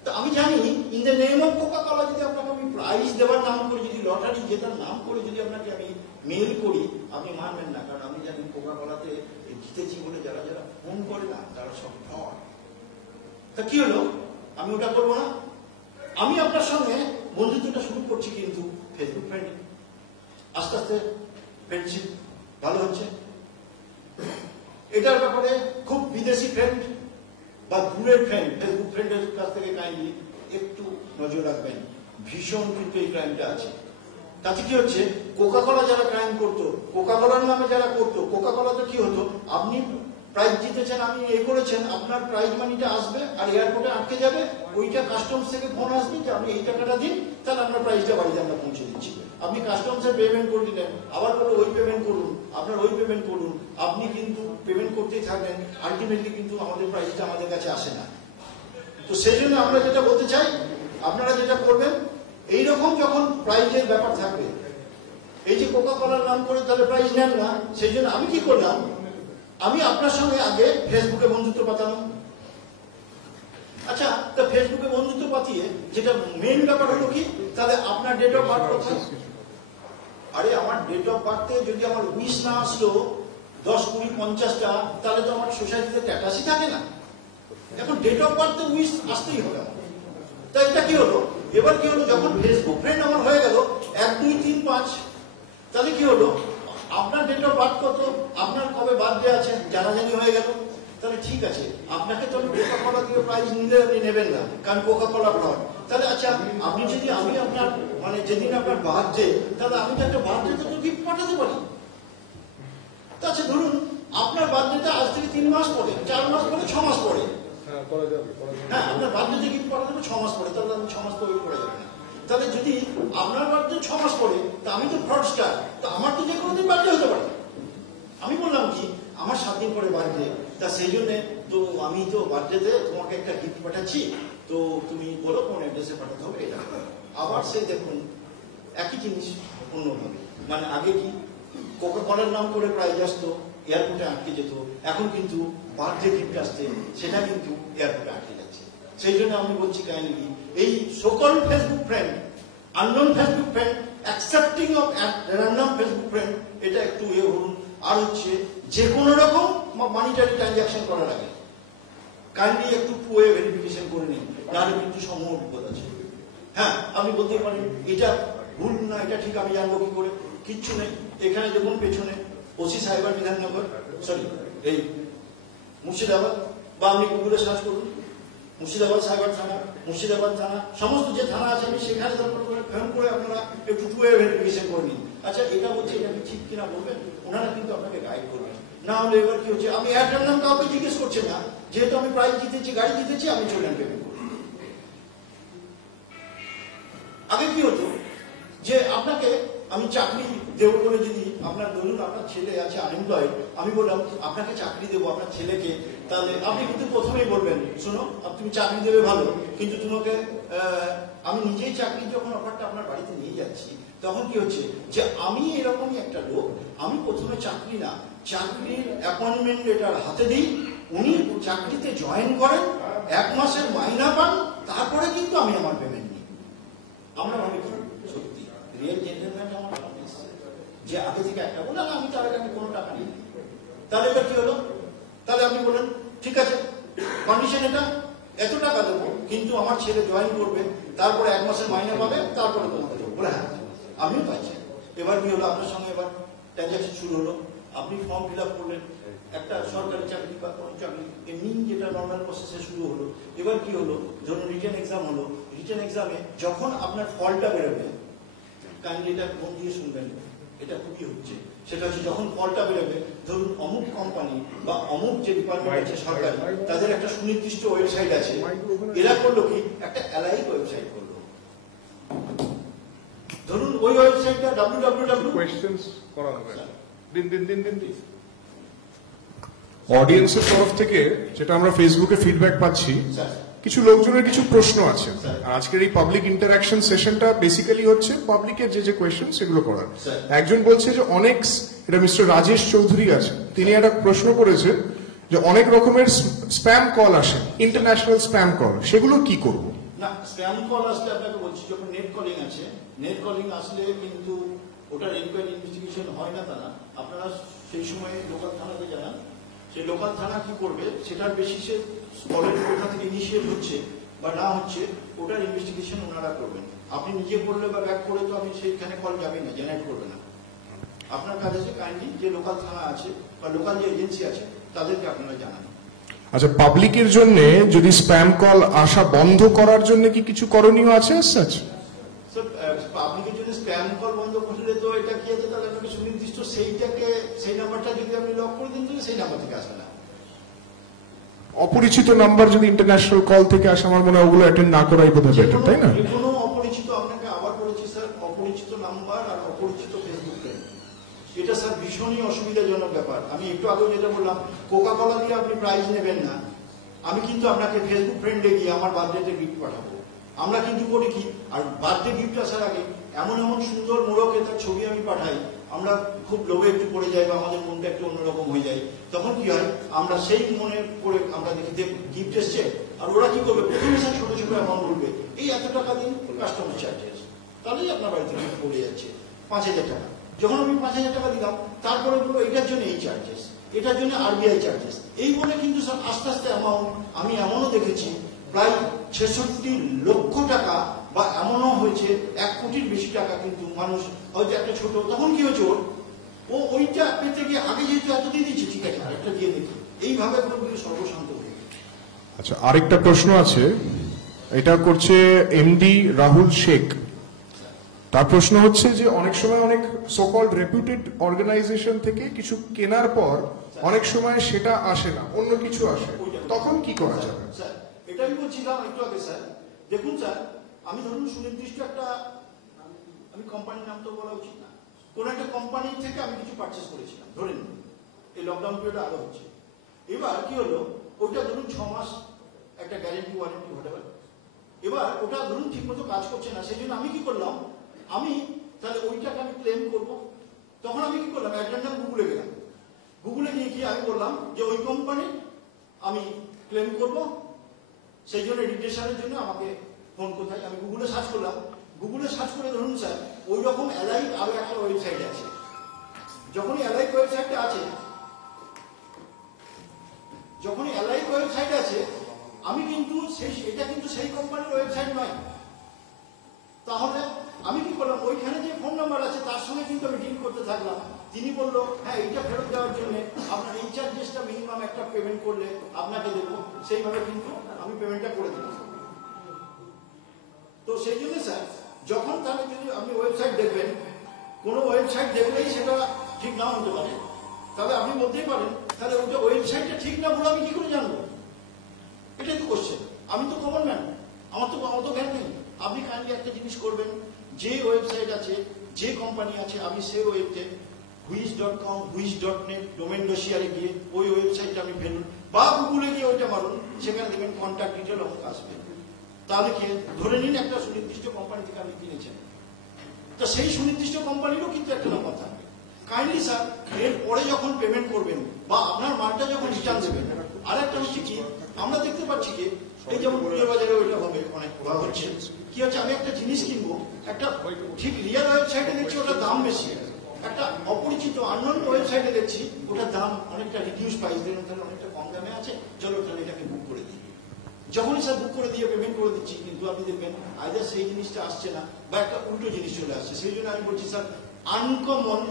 তো আমি জানি in the name of Coca-Cola যদি আপনাকে আমি প্রাইজ দেওয়ার নাম করে, যদি লটারি জেতার নাম করে যদি আপনাকে আমি মেল করি, আপনি মানবেন না। কারণ আমি জানি কোকা-কোলাতে জিতেছি বলে যারা যারা ফোন করে না, তারা সব ফ্রড। তা কি হলো, আমি ওটা করবো না, আমি আপনার সঙ্গে বন্ধুত্বটা শুরু করছি কিন্তু ফেসবুক ফ্রেন্ড, আস্তে আস্তে ফ্রেন্ডশিপ ভালো হচ্ছে। এটার ব্যাপারে খুব বিদেশি ফ্রেন্ড বা দূরের ফ্রেন্ড, ফেসবুক ফ্রেন্ডের কাছ থেকে কাইন্ডলি একটু নজর রাখবেন, ভীষণ কিন্তু এই ক্রাইমটা আছে। তাতে কি হচ্ছে, কোকা-কোলা যারা ক্রাইম করতো, কোকা-কোলার নামে যারা করতো, কোকা-কোলাতে কি হতো, আপনি প্রাইজ জিতেছেন, আপনি এই করেছেন, আপনার প্রাইজ মানিটা আসবে আর এয়ারপোর্টে আটকে যাবে, ওইটা কাস্টমস থেকে ফোন আসবে যে আপনি এই টাকাটা দিন, তাহলে আপনার প্রাইজটা বাড়িতে আমরা পৌঁছে দিচ্ছি। আপনি কাস্টমসের পেমেন্ট করে দিলেন, আবার বলে ওই পেমেন্ট করুন, আপনার ওই পেমেন্ট করুন, আপনি কিন্তু পেমেন্ট করতেই থাকবেন, আলটিমেটলি কিন্তু আমাদের প্রাইজটা আমাদের কাছে আসে না। তো সেই জন্য আমরা যেটা বলতে চাই, আপনারা যেটা করবেন, এইরকম যখন প্রাইজের ব্যাপার থাকবে, এই যে কোকা-কোলার নাম করে তাহলে প্রাইজ নেন না। সেই জন্য আমি কি করলাম, আমি আপনার সঙ্গে আগে ফেসবুকে বন্ধুত্ব পাতালাম। আচ্ছা, তা ফেসবুকে বন্ধুত্ব পাতিয়ে যেটা মেন ব্যাপার হলো কি, তাহলে আপনার ডেট অফ বার্থ কোথায়? আরে আমার ডেট অফ বার্থে যদি আমার উইশ না আসলো 10, 20, 50টা, তাহলে তো আমার সোসাইটিতে স্ট্যাটাসই থাকে না। এখন ডেট অফ বার্থে উইশ আসতেই হবে আমার। তা এটা কি হলো, এবার কি হলো, যখন ফেসবুক ফ্রেন্ড আমার হয়ে গেল 1, 2, 3, 5, তাহলে কি হলো, আপনার ডেট অফ বার্থ কত, আপনার কবে বার্থডে আছে জানাজানি হয়ে গেল, তাহলে ঠিক আছে, আপনাকে তো কোকা-কোলা দিয়ে প্রাইজ নিলে আপনি নেবেন না, কারণ কোকা-কোলা ফ্রড। তাহলে আচ্ছা, আপনি যদি আমি আপনার মানে যেদিন আপনার বার্থডে, তাহলে আমি তো একটা বার্থডেতে তো গিফট পাঠাতে পারি। আচ্ছা ধরুন আপনার বার্থডেটা আজ থেকে 3 মাস পরে, 4 মাস পরে, 6 মাস পরে, হ্যাঁ, আপনার বার্থডেতে গিফট পাঠাতে হবে 6 মাস পরে, তাহলে আমি 6 মাস পরে করা যাবে না। তাহলে যদি আপনার বার্থডে 6 মাস পরে, তা আমি তো ফ্রডস্টার, তো আমার তো যে কোনো দিন বার্থডে হতে পারে। আমি বললাম কি আমার 7 দিন পরে বার্থডে, তা সেই জন্যে তো আমি তো বার্থডেতে তোমাকে একটা গিফট পাঠাচ্ছি, তো তুমি বলো কোন অ্যাড্রেসে পাঠাতে হবে এটা। আবার সেই দেখুন একই জিনিস অন্যভাবে, মানে আগে কি কোকা কলার নাম করে প্রাইজ আসতো, এয়ারপোর্টে আটকে যেত, এখন কিন্তু বার্থডে গিফট আসছে, সেটা কিন্তু এয়ারপোর্টে আটকে যাচ্ছে। সেই জন্য আমি বলছি কাইন্ডলি এই সকল Facebook friend, unknown Facebook friend, accepting of random Facebook friend, এটা একটু হন। আর হচ্ছে যে কোনো রকম মানিটারি ট্রানজাকশন করার আগে কাইন্ডলি একটু পুয়ে ভেরিফিকেশন করে নিন, নাহলে কিন্তু সমূহ বিপদ আছে। হ্যাঁ, আপনি বলতে পারেন এটা ভুল না এটা ঠিক, আমি জানবো কি করে? কিচ্ছু নেই। এখানে দেখুন পেছনে ওসি সাইবার বিধাননগর, সরি এই মুর্শিদাবাদ, বা আপনি গুগলে সার্চ করুন মুর্শিদাবাদ সাইবার থানা, মুর্শিদাবাদ থানা, সমস্ত যে থানা আছে আমি সেখানে ফোন করে আপনারা একটু টু ওয়ে ভেরিফিকেশন করে নিন। আচ্ছা এটা বলছে এটা কি ঠিক কিনা বলবেন, ওনারা কিন্তু আপনাকে গাইড করবেন। না হলে এবার কি হচ্ছে, আমি এক নাম কাউকে জিজ্ঞেস করছে না, যেহেতু আমি প্রাইজ জিতেছি, গাড়ি জিতেছি, আমি চললেন পেমেন্ট করব। আগে কি হতো যে আপনাকে আমি চাকরি দেবো বলে, যদি আপনার ধরুন আপনার ছেলে আছে আনএমপ্লয়েড, আমি বললাম আপনাকে চাকরি দেবো আপনার ছেলেকে, তাহলে আপনি কিন্তু প্রথমেই বলবেন শোনো তুমি চাকরি দেবে ভালো, কিন্তু তোমাকে আমি নিজেই চাকরি যখন অফারটা আপনার বাড়িতে নিয়ে যাচ্ছি, তখন কি হচ্ছে যে আমি এরকমই একটা লোক, আমি প্রথমে চাকরি না, চাকরির অ্যাপয়েন্টমেন্ট লেটার হাতে দিই, উনি চাকরিতে জয়েন করেন, 1 মাসের মাইনা পান, তারপরে কিন্তু আমি আমার পেমেন্ট নিই। আমরা ভাবি কি সত্যি রিয়েল জেন্টলম্যান আমার যে আগে থেকে একটা বললাম আমি তার আগে কোনো টাকা নিই, তাহলে এটা কি হলো? তাহলে আপনি বলেন ঠিক আছে কন্ডিশন এটা, এত টাকা দেবো, কিন্তু আমার ছেলে জয়েন করবে, তারপরে 1 মাসের মাইনে পাবে, তারপরে তোমাকে দেবো বলে। হ্যাঁ আমিও পাচ্ছি। এবার কি হলো, আপনার সঙ্গে এবার ট্রানজাকশন শুরু হলো, আপনি ফর্ম ফিল আপ করলেন, একটা সরকারি চাকরি বা কোনো চাকরি এমনি যেটা নর্মাল প্রসেসে শুরু হলো। এবার কি হলো, ধরুন রিটেন এক্সাম হলো, রিটেন এক্সামে যখন আপনার ফলটা বেরোবে, কাইন্ডলি এটা মন দিয়ে শুনবেন, এটা খুবই হচ্ছে, সেটা হচ্ছে যখন ফলটা বেরোবে, ধরুন অমুক কোম্পানি বা অমুক যে ডিপার্টমেন্ট আছে সরকারি, তাদের একটা সুনির্দিষ্ট ওয়েবসাইট আছে, এরা করলো কি একটা অ্যালাইক ওয়েবসাইট করলো, ধরুন ওই ওয়েবসাইটটা www কোয়েশ্চেনস করা হবে দিন অডিয়েন্সের তরফ থেকে যেটা আমরা ফেসবুকে ফিডব্যাক পাচ্ছি, কিছু লোকজনের কিছু প্রশ্ন আছে। আজকের এই পাবলিক ইন্টারঅ্যাকশন সেশনটা বেসিক্যালি হচ্ছে পাবলিকের যে কোয়েশ্চেন সেগুলো করার। একজন বলছে যে অনেক, এটা মিস্টার রাজেশ চৌধুরী আছে, তিনি একটা প্রশ্ন করেছেন যে অনেক রকমের স্প্যাম কল আসে, ইন্টারন্যাশনাল স্প্যাম কল, সেগুলো কি করব? না, স্প্যাম কল আসলে আপনাকে বলছি, যখন নেট কলিং আছে, নেট কলিং আসলে কিন্তু ওটার এনকোয়ারি ইনভেস্টিগেশন হয় না, তা না, আপনারা সেই সময় লোকাল থানাতে জানান, সেই লোকাল থানা কি করবে সেটার বেসিসে কলের কোথা থেকে ইনিশিয়েট হচ্ছে বা না হচ্ছে, ওটার ইনভেস্টিগেশন ওনারা করবেন। আপনি নিজে করলে বা ব্যাক করে তো আমি সেইখানে কল যাবে না, জেনারেট করবে না। আপনার কাছে কাইন্ডলি যে লোকাল থানা আছে বা লোকাল যে এজেন্সি আছে তাদেরকে আপনারা জানান। আচ্ছা, পাবলিকের জন্য যদি স্প্যাম কল আসা বন্ধ করার জন্য কি কিছু করণীয় আছে? পাবলিকের জন্য স্প্যাম কল বন্ধ করলে তো এটা কি আছে, তাহলে আপনাকে সুনির্দিষ্ট সেই নাম্বারটা যদি আপনি লক করে দিন, তাহলে সেই নাম্বার থেকে আসবে না। অপরিচিত নাম্বার যদি ইন্টারন্যাশনাল কল থেকে আসে, আমার মনে হয় ওগুলো অ্যাটেন্ড না করাই বোধহয় বেটার, তাই না? কোনো অপরিচিত, আপনাকে আবার বলেছি স্যার, অপরিচিত নাম্বার আর অপরিচিত ফেসবুক ফ্রেন্ড, এটা স্যার ভীষণই অসুবিধাজনক ব্যাপার। আমি একটু আগেও যেটা বললাম, কোকা কোলা দিয়ে আপনি প্রাইজ নেবেন না, আমি কিন্তু আপনাকে ফেসবুক ফ্রেন্ডে গিয়ে আমার বার্থডেতে গিফট পাঠাবো। আমরা কিন্তু করি কি, আর বার্থডে গিফট আসার আগে এমন এমন সুন্দর মোড়কে তার ছবি আমি পাঠাই, আমরা খুব লোভে একটু পড়ে যাই বা আমাদের মনটা একটু অন্যরকম হয়ে যায়, তখন কি হয় আমরা সেই মনে করে আমরা দেখি যে গিফট এসছে, আর ওরা কি করবে প্রথমে স্যার ছোট ছোট অ্যামাউন্ট বলবে, এই এত টাকা দিন কাস্টমার চার্জেস, তাহলেই আপনার বাড়িতে গিফট পড়ে যাচ্ছে 5,000 টাকা। যখন আমি 5,000 টাকা দিলাম, তারপরে বলবো এটার জন্য এই চার্জেস, এটার জন্য আরবিআই চার্জেস, এই বলে কিন্তু স্যার আস্তে আস্তে অ্যামাউন্ট, আমি এমনও দেখেছি প্রায় 66 লক্ষ টাকা, বা এমনও হয়েছে 1 কোটির বেশি টাকা কিন্তু মানুষ হয়তো একটা ছোট, তখন কি হয়েছে ও ওইটা পেতে গিয়ে আগে যেহেতু এত দিয়ে দিচ্ছে, ঠিক আছে আরেকটা দিয়ে দেখি, এইভাবে সর্বশান্ত হয়ে। আচ্ছা, আরেকটা প্রশ্ন আছে, এটা করছে এমডি রাহুল শেখ। তার প্রশ্ন হচ্ছে যে অনেক সময় অনেক সো-কল্ড রেপুটেড অর্গানাইজেশন থেকে কিছু কেনার পর অনেক সময় সেটা আসে না, অন্য কিছু আসে, তখন কি করা যাবে? স্যার এটা আমি বলছিলাম একটু আগে স্যার, দেখুন স্যার আমি ধরুন সুনির্দিষ্ট একটা, আমি কোম্পানির নাম তো বলা উচিত না, কোন একটা কোম্পানির থেকে আমি কিছু পারচেস করেছিলাম, ধরে নিন এই লকডাউন পিরিয়ডে আরো হচ্ছে। এবার কি হলো, ওইটা ধরুন 6 মাস একটা গ্যারেন্টি ওয়ারেন্টি হোয়াটএভার, এবার ওটা ধরুন ঠিক মতো কাজ করছে না, সেই জন্য আমি কি করলাম, আমি তাহলে ওইটাকে আমি ক্লেম করব। তখন আমি কি করলাম, একটা নাম গুগলে গেলাম, গুগলে গিয়ে কি আমি বললাম যে ওই কোম্পানি আমি ক্লেম করব, সেই জন্য রেজিস্ট্রেশনের জন্য আমাকে ফোন কোথায়, আমি গুগলে সার্চ করলাম, গুগলে সার্চ করে ধরুন স্যার ওই রকম অ্যালাইভ আরো একটা ওয়েবসাইট আছে, যখনই অ্যালাইভ ওয়েবসাইটটা আছে, যখনই অ্যালাইভ ওয়েবসাইট আছে, আমি কিন্তু এটা কিন্তু সেই কোম্পানির ওয়েবসাইট নয়। তাহলে আমি কি করলাম, ওইখানে যে ফোন নাম্বার আছে তার সঙ্গে কিন্তু আমি ডিল করতে থাকলাম। তিনি বললো হ্যাঁ এইটা ফেরত দেওয়ার জন্য আপনার এই চার্জেসটা মিনিমাম একটা পেমেন্ট করলে আপনাকে দেবো, সেইভাবে কিন্তু আমি পেমেন্টটা করে দিলাম। তো সেই জন্য স্যার যখন তাহলে যদি আপনি ওয়েবসাইট দেখবেন, কোনো ওয়েবসাইট দেখলেই সেটা ঠিক না হতে পারে, তবে আপনি বলতেই পারেন তাহলে ওইটা ওয়েবসাইটটা ঠিক না বলে আমি কি করে জানবো, এটাই তো কোশ্চেন। আমি তো কমন ম্যান, আমার তো জ্ঞান নেই। আপনি কাইন্ডলি একটা জিনিস করবেন, যে ওয়েবসাইট আছে, যে কোম্পানি আছে, আমি সেই ওয়েবসাইট হুইচ.com, হুইচ.net ডোমেন ডোসিয়ারে গিয়ে ওই ওয়েবসাইটটা আমি ফেলুন, বা গুগলে গিয়ে ওইটা মারুন, সেখানে দেখবেন কন্ট্যাক্ট ডিটেল আমাকে আসবে। তাহলে কি ধরে নিন একটা সুনির্দিষ্ট কোম্পানি থেকে আপনি কিনেছেন, তো সেই সুনির্দিষ্ট কোম্পানিরও কিন্তু একটা নাম্বার থাকবে। কাইন্ডলি স্যার এরপরে যখন পেমেন্ট করবেন বা আপনার মালটা যখন রিটার্ন দেবেন, আর একটা হচ্ছে কি আমরা দেখতে পাচ্ছি যে এই যেমন পুজোর বাজারে ওইটা হবে অনেক প্রভাব হচ্ছে, কি হচ্ছে আমি একটা জিনিস কিনবো, একটা ঠিক রিয়েল ওয়েবসাইটে দেখছি ওটার দাম বেশি, একটা অপরিচিত আননোন ওয়েবসাইটে দেখছি ওটার দাম অনেকটা রিডিউস প্রাইস, তাহলে অনেকটা কম দামে আছে, চলো তাহলে এটাকে বুক করে দিই। যখনই স্যার বুক করে দিয়ে পেমেন্ট করে দিচ্ছি, কিন্তু আপনি দেখবেন আইদার সেই জিনিসটা আসছে না বা একটা উল্টো জিনিস চলে আসছে। সেই জন্য আমি বলছি স্যার আনকমন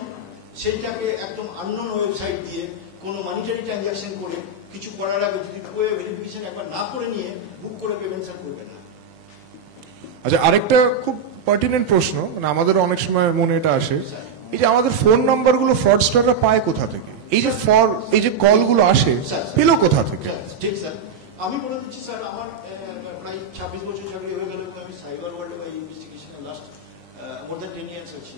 সেইটাকে একদম আননোন ওয়েবসাইট দিয়ে কোনো মানিটারি ট্রানজাকশন করে কিছু করার আগে যদি ভেরিফিকেশন একবার না করে নিয়ে বুক করে পেমেন্ট স্যার করবেন না। আচ্ছা, আরেকটা খুব পার্টিনেন্ট প্রশ্ন, মানে আমাদের অনেক সময় মনে এটা আসে, এই যে আমাদের ফোন নাম্বার গুলো ফ্রডস্টাররা পায় কোথা থেকে, এই যে কলগুলো আসে পেলো কোথা থেকে? ঠিক স্যার, আমি বলে দিচ্ছি স্যার, আমার প্রায় 26 বছর চাকরি হয়ে গেল, আমি সাইবার ওয়ার্ল্ডে বা ইনভেস্টিগেশনে লাস্ট মোর দ্যান 10 ইয়ার্স আছি।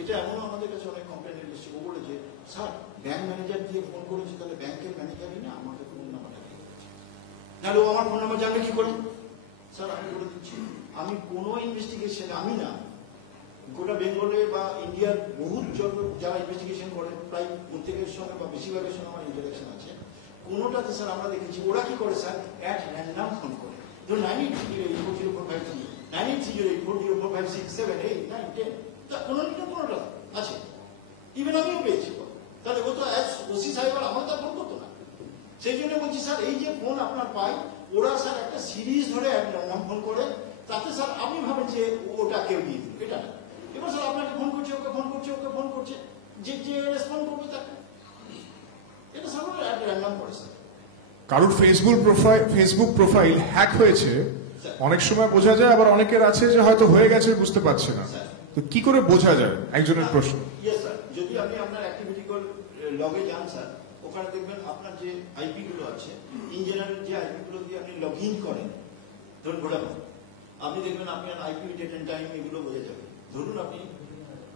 এটা এমনও আমাদের কাছে অনেক কমপ্লেন এসেছে, ও বলে যে স্যার ব্যাংক ম্যানেজার দিয়ে ফোন করেছে, তাহলে ব্যাংকের ম্যানেজারই না আমাকে ফোন নাম্বারটা দিয়ে দিয়েছে, নাহলে ও আমার ফোন নাম্বার জানলে কি করে? স্যার আমি বলে দিচ্ছি, আমি কোনো ইনভেস্টিগেশনে, আমি না, গোটা বেঙ্গলে বা ইন্ডিয়ার বহু যারা ইনভেস্টিগেশন করে প্রায় প্রত্যেকের সঙ্গে বা বেশিরভাগের সঙ্গে আমার ইন্টারাকশন আছে, কোনোটাতে স্যার আমরা দেখেছি ওরা কি করে স্যার অ্যাট র্যান্ডাম ফোন করে, ধরুন 98308405 983045678910, কোনোটা আছে, ইভেন আমিও পেয়েছি। তাহলে ও তো ওসি সাহেব আমার তো ফোন করতো না। সেই জন্য বলছি স্যার এই যে ফোন আপনার পাই, ওরা স্যার একটা সিরিজ ধরে র্যান্ডাম ফোন করে, তাতে স্যার আপনি ভাবেন যে ওটা কেউ দিয়ে দিল, এটা না। এবার স্যার আপনাকে ফোন করছে, ওকে ফোন করছে, ওকে ফোন করছে, যে রেসপন্ড করবে তাকে, এটা স্যার র্যান্ডাম করে স্যার। কারোর ফেসবুক প্রোফাইল হ্যাক হয়েছে অনেক সময় বোঝা যায়, আবার অনেকের আছে যে হয়তো হয়ে গেছে বুঝতে পারছে না, তো কি করে বোঝা যায়? একজনের প্রশ্ন। ইয়েস স্যার, যদি আপনি আপনার অ্যাক্টিভিটি লগে যান স্যার, ওখানে দেখবেন আপনার যে আইপি গুলো আছে, ইন জেনারেল যে আইপি গুলো দিয়ে আপনি লগ ইন করেন, ধরুন ভোডাফোন, আপনি দেখবেন আপনার আইপি ডেট এন্ড টাইম এগুলো বোঝা যাবে। ধরুন আপনি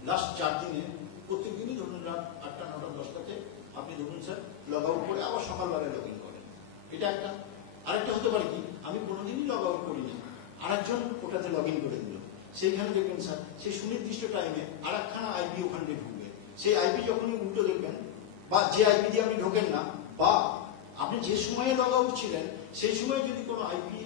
লাস্ট 4 দিনে প্রত্যেক দিনই ধরুন রাত 8টা 9টা 10টাতে আপনি ধরুন স্যার লগ আউট করে আবার সকালবেলায় লগ ইন করেন, এটা একটা। আরেকটা হতে পারে কি আমি কোনোদিনই লগ আউট করিনি, আরেকজন ওটাতে লগ ইন করে দিল, সেইখানে দেখবেন স্যার সেই সুনির্দিষ্ট টাইমে আর একখানা আইপি ওখানে ঢুকবে, সেই আইপি যখনই উল্টো দেখবেন, বা যে আইপি দিয়ে আপনি ঢোকেন না, বা আপনি যে সময়ে লগ আউট ছিলেন সেই সময় যদি কোনো আইপি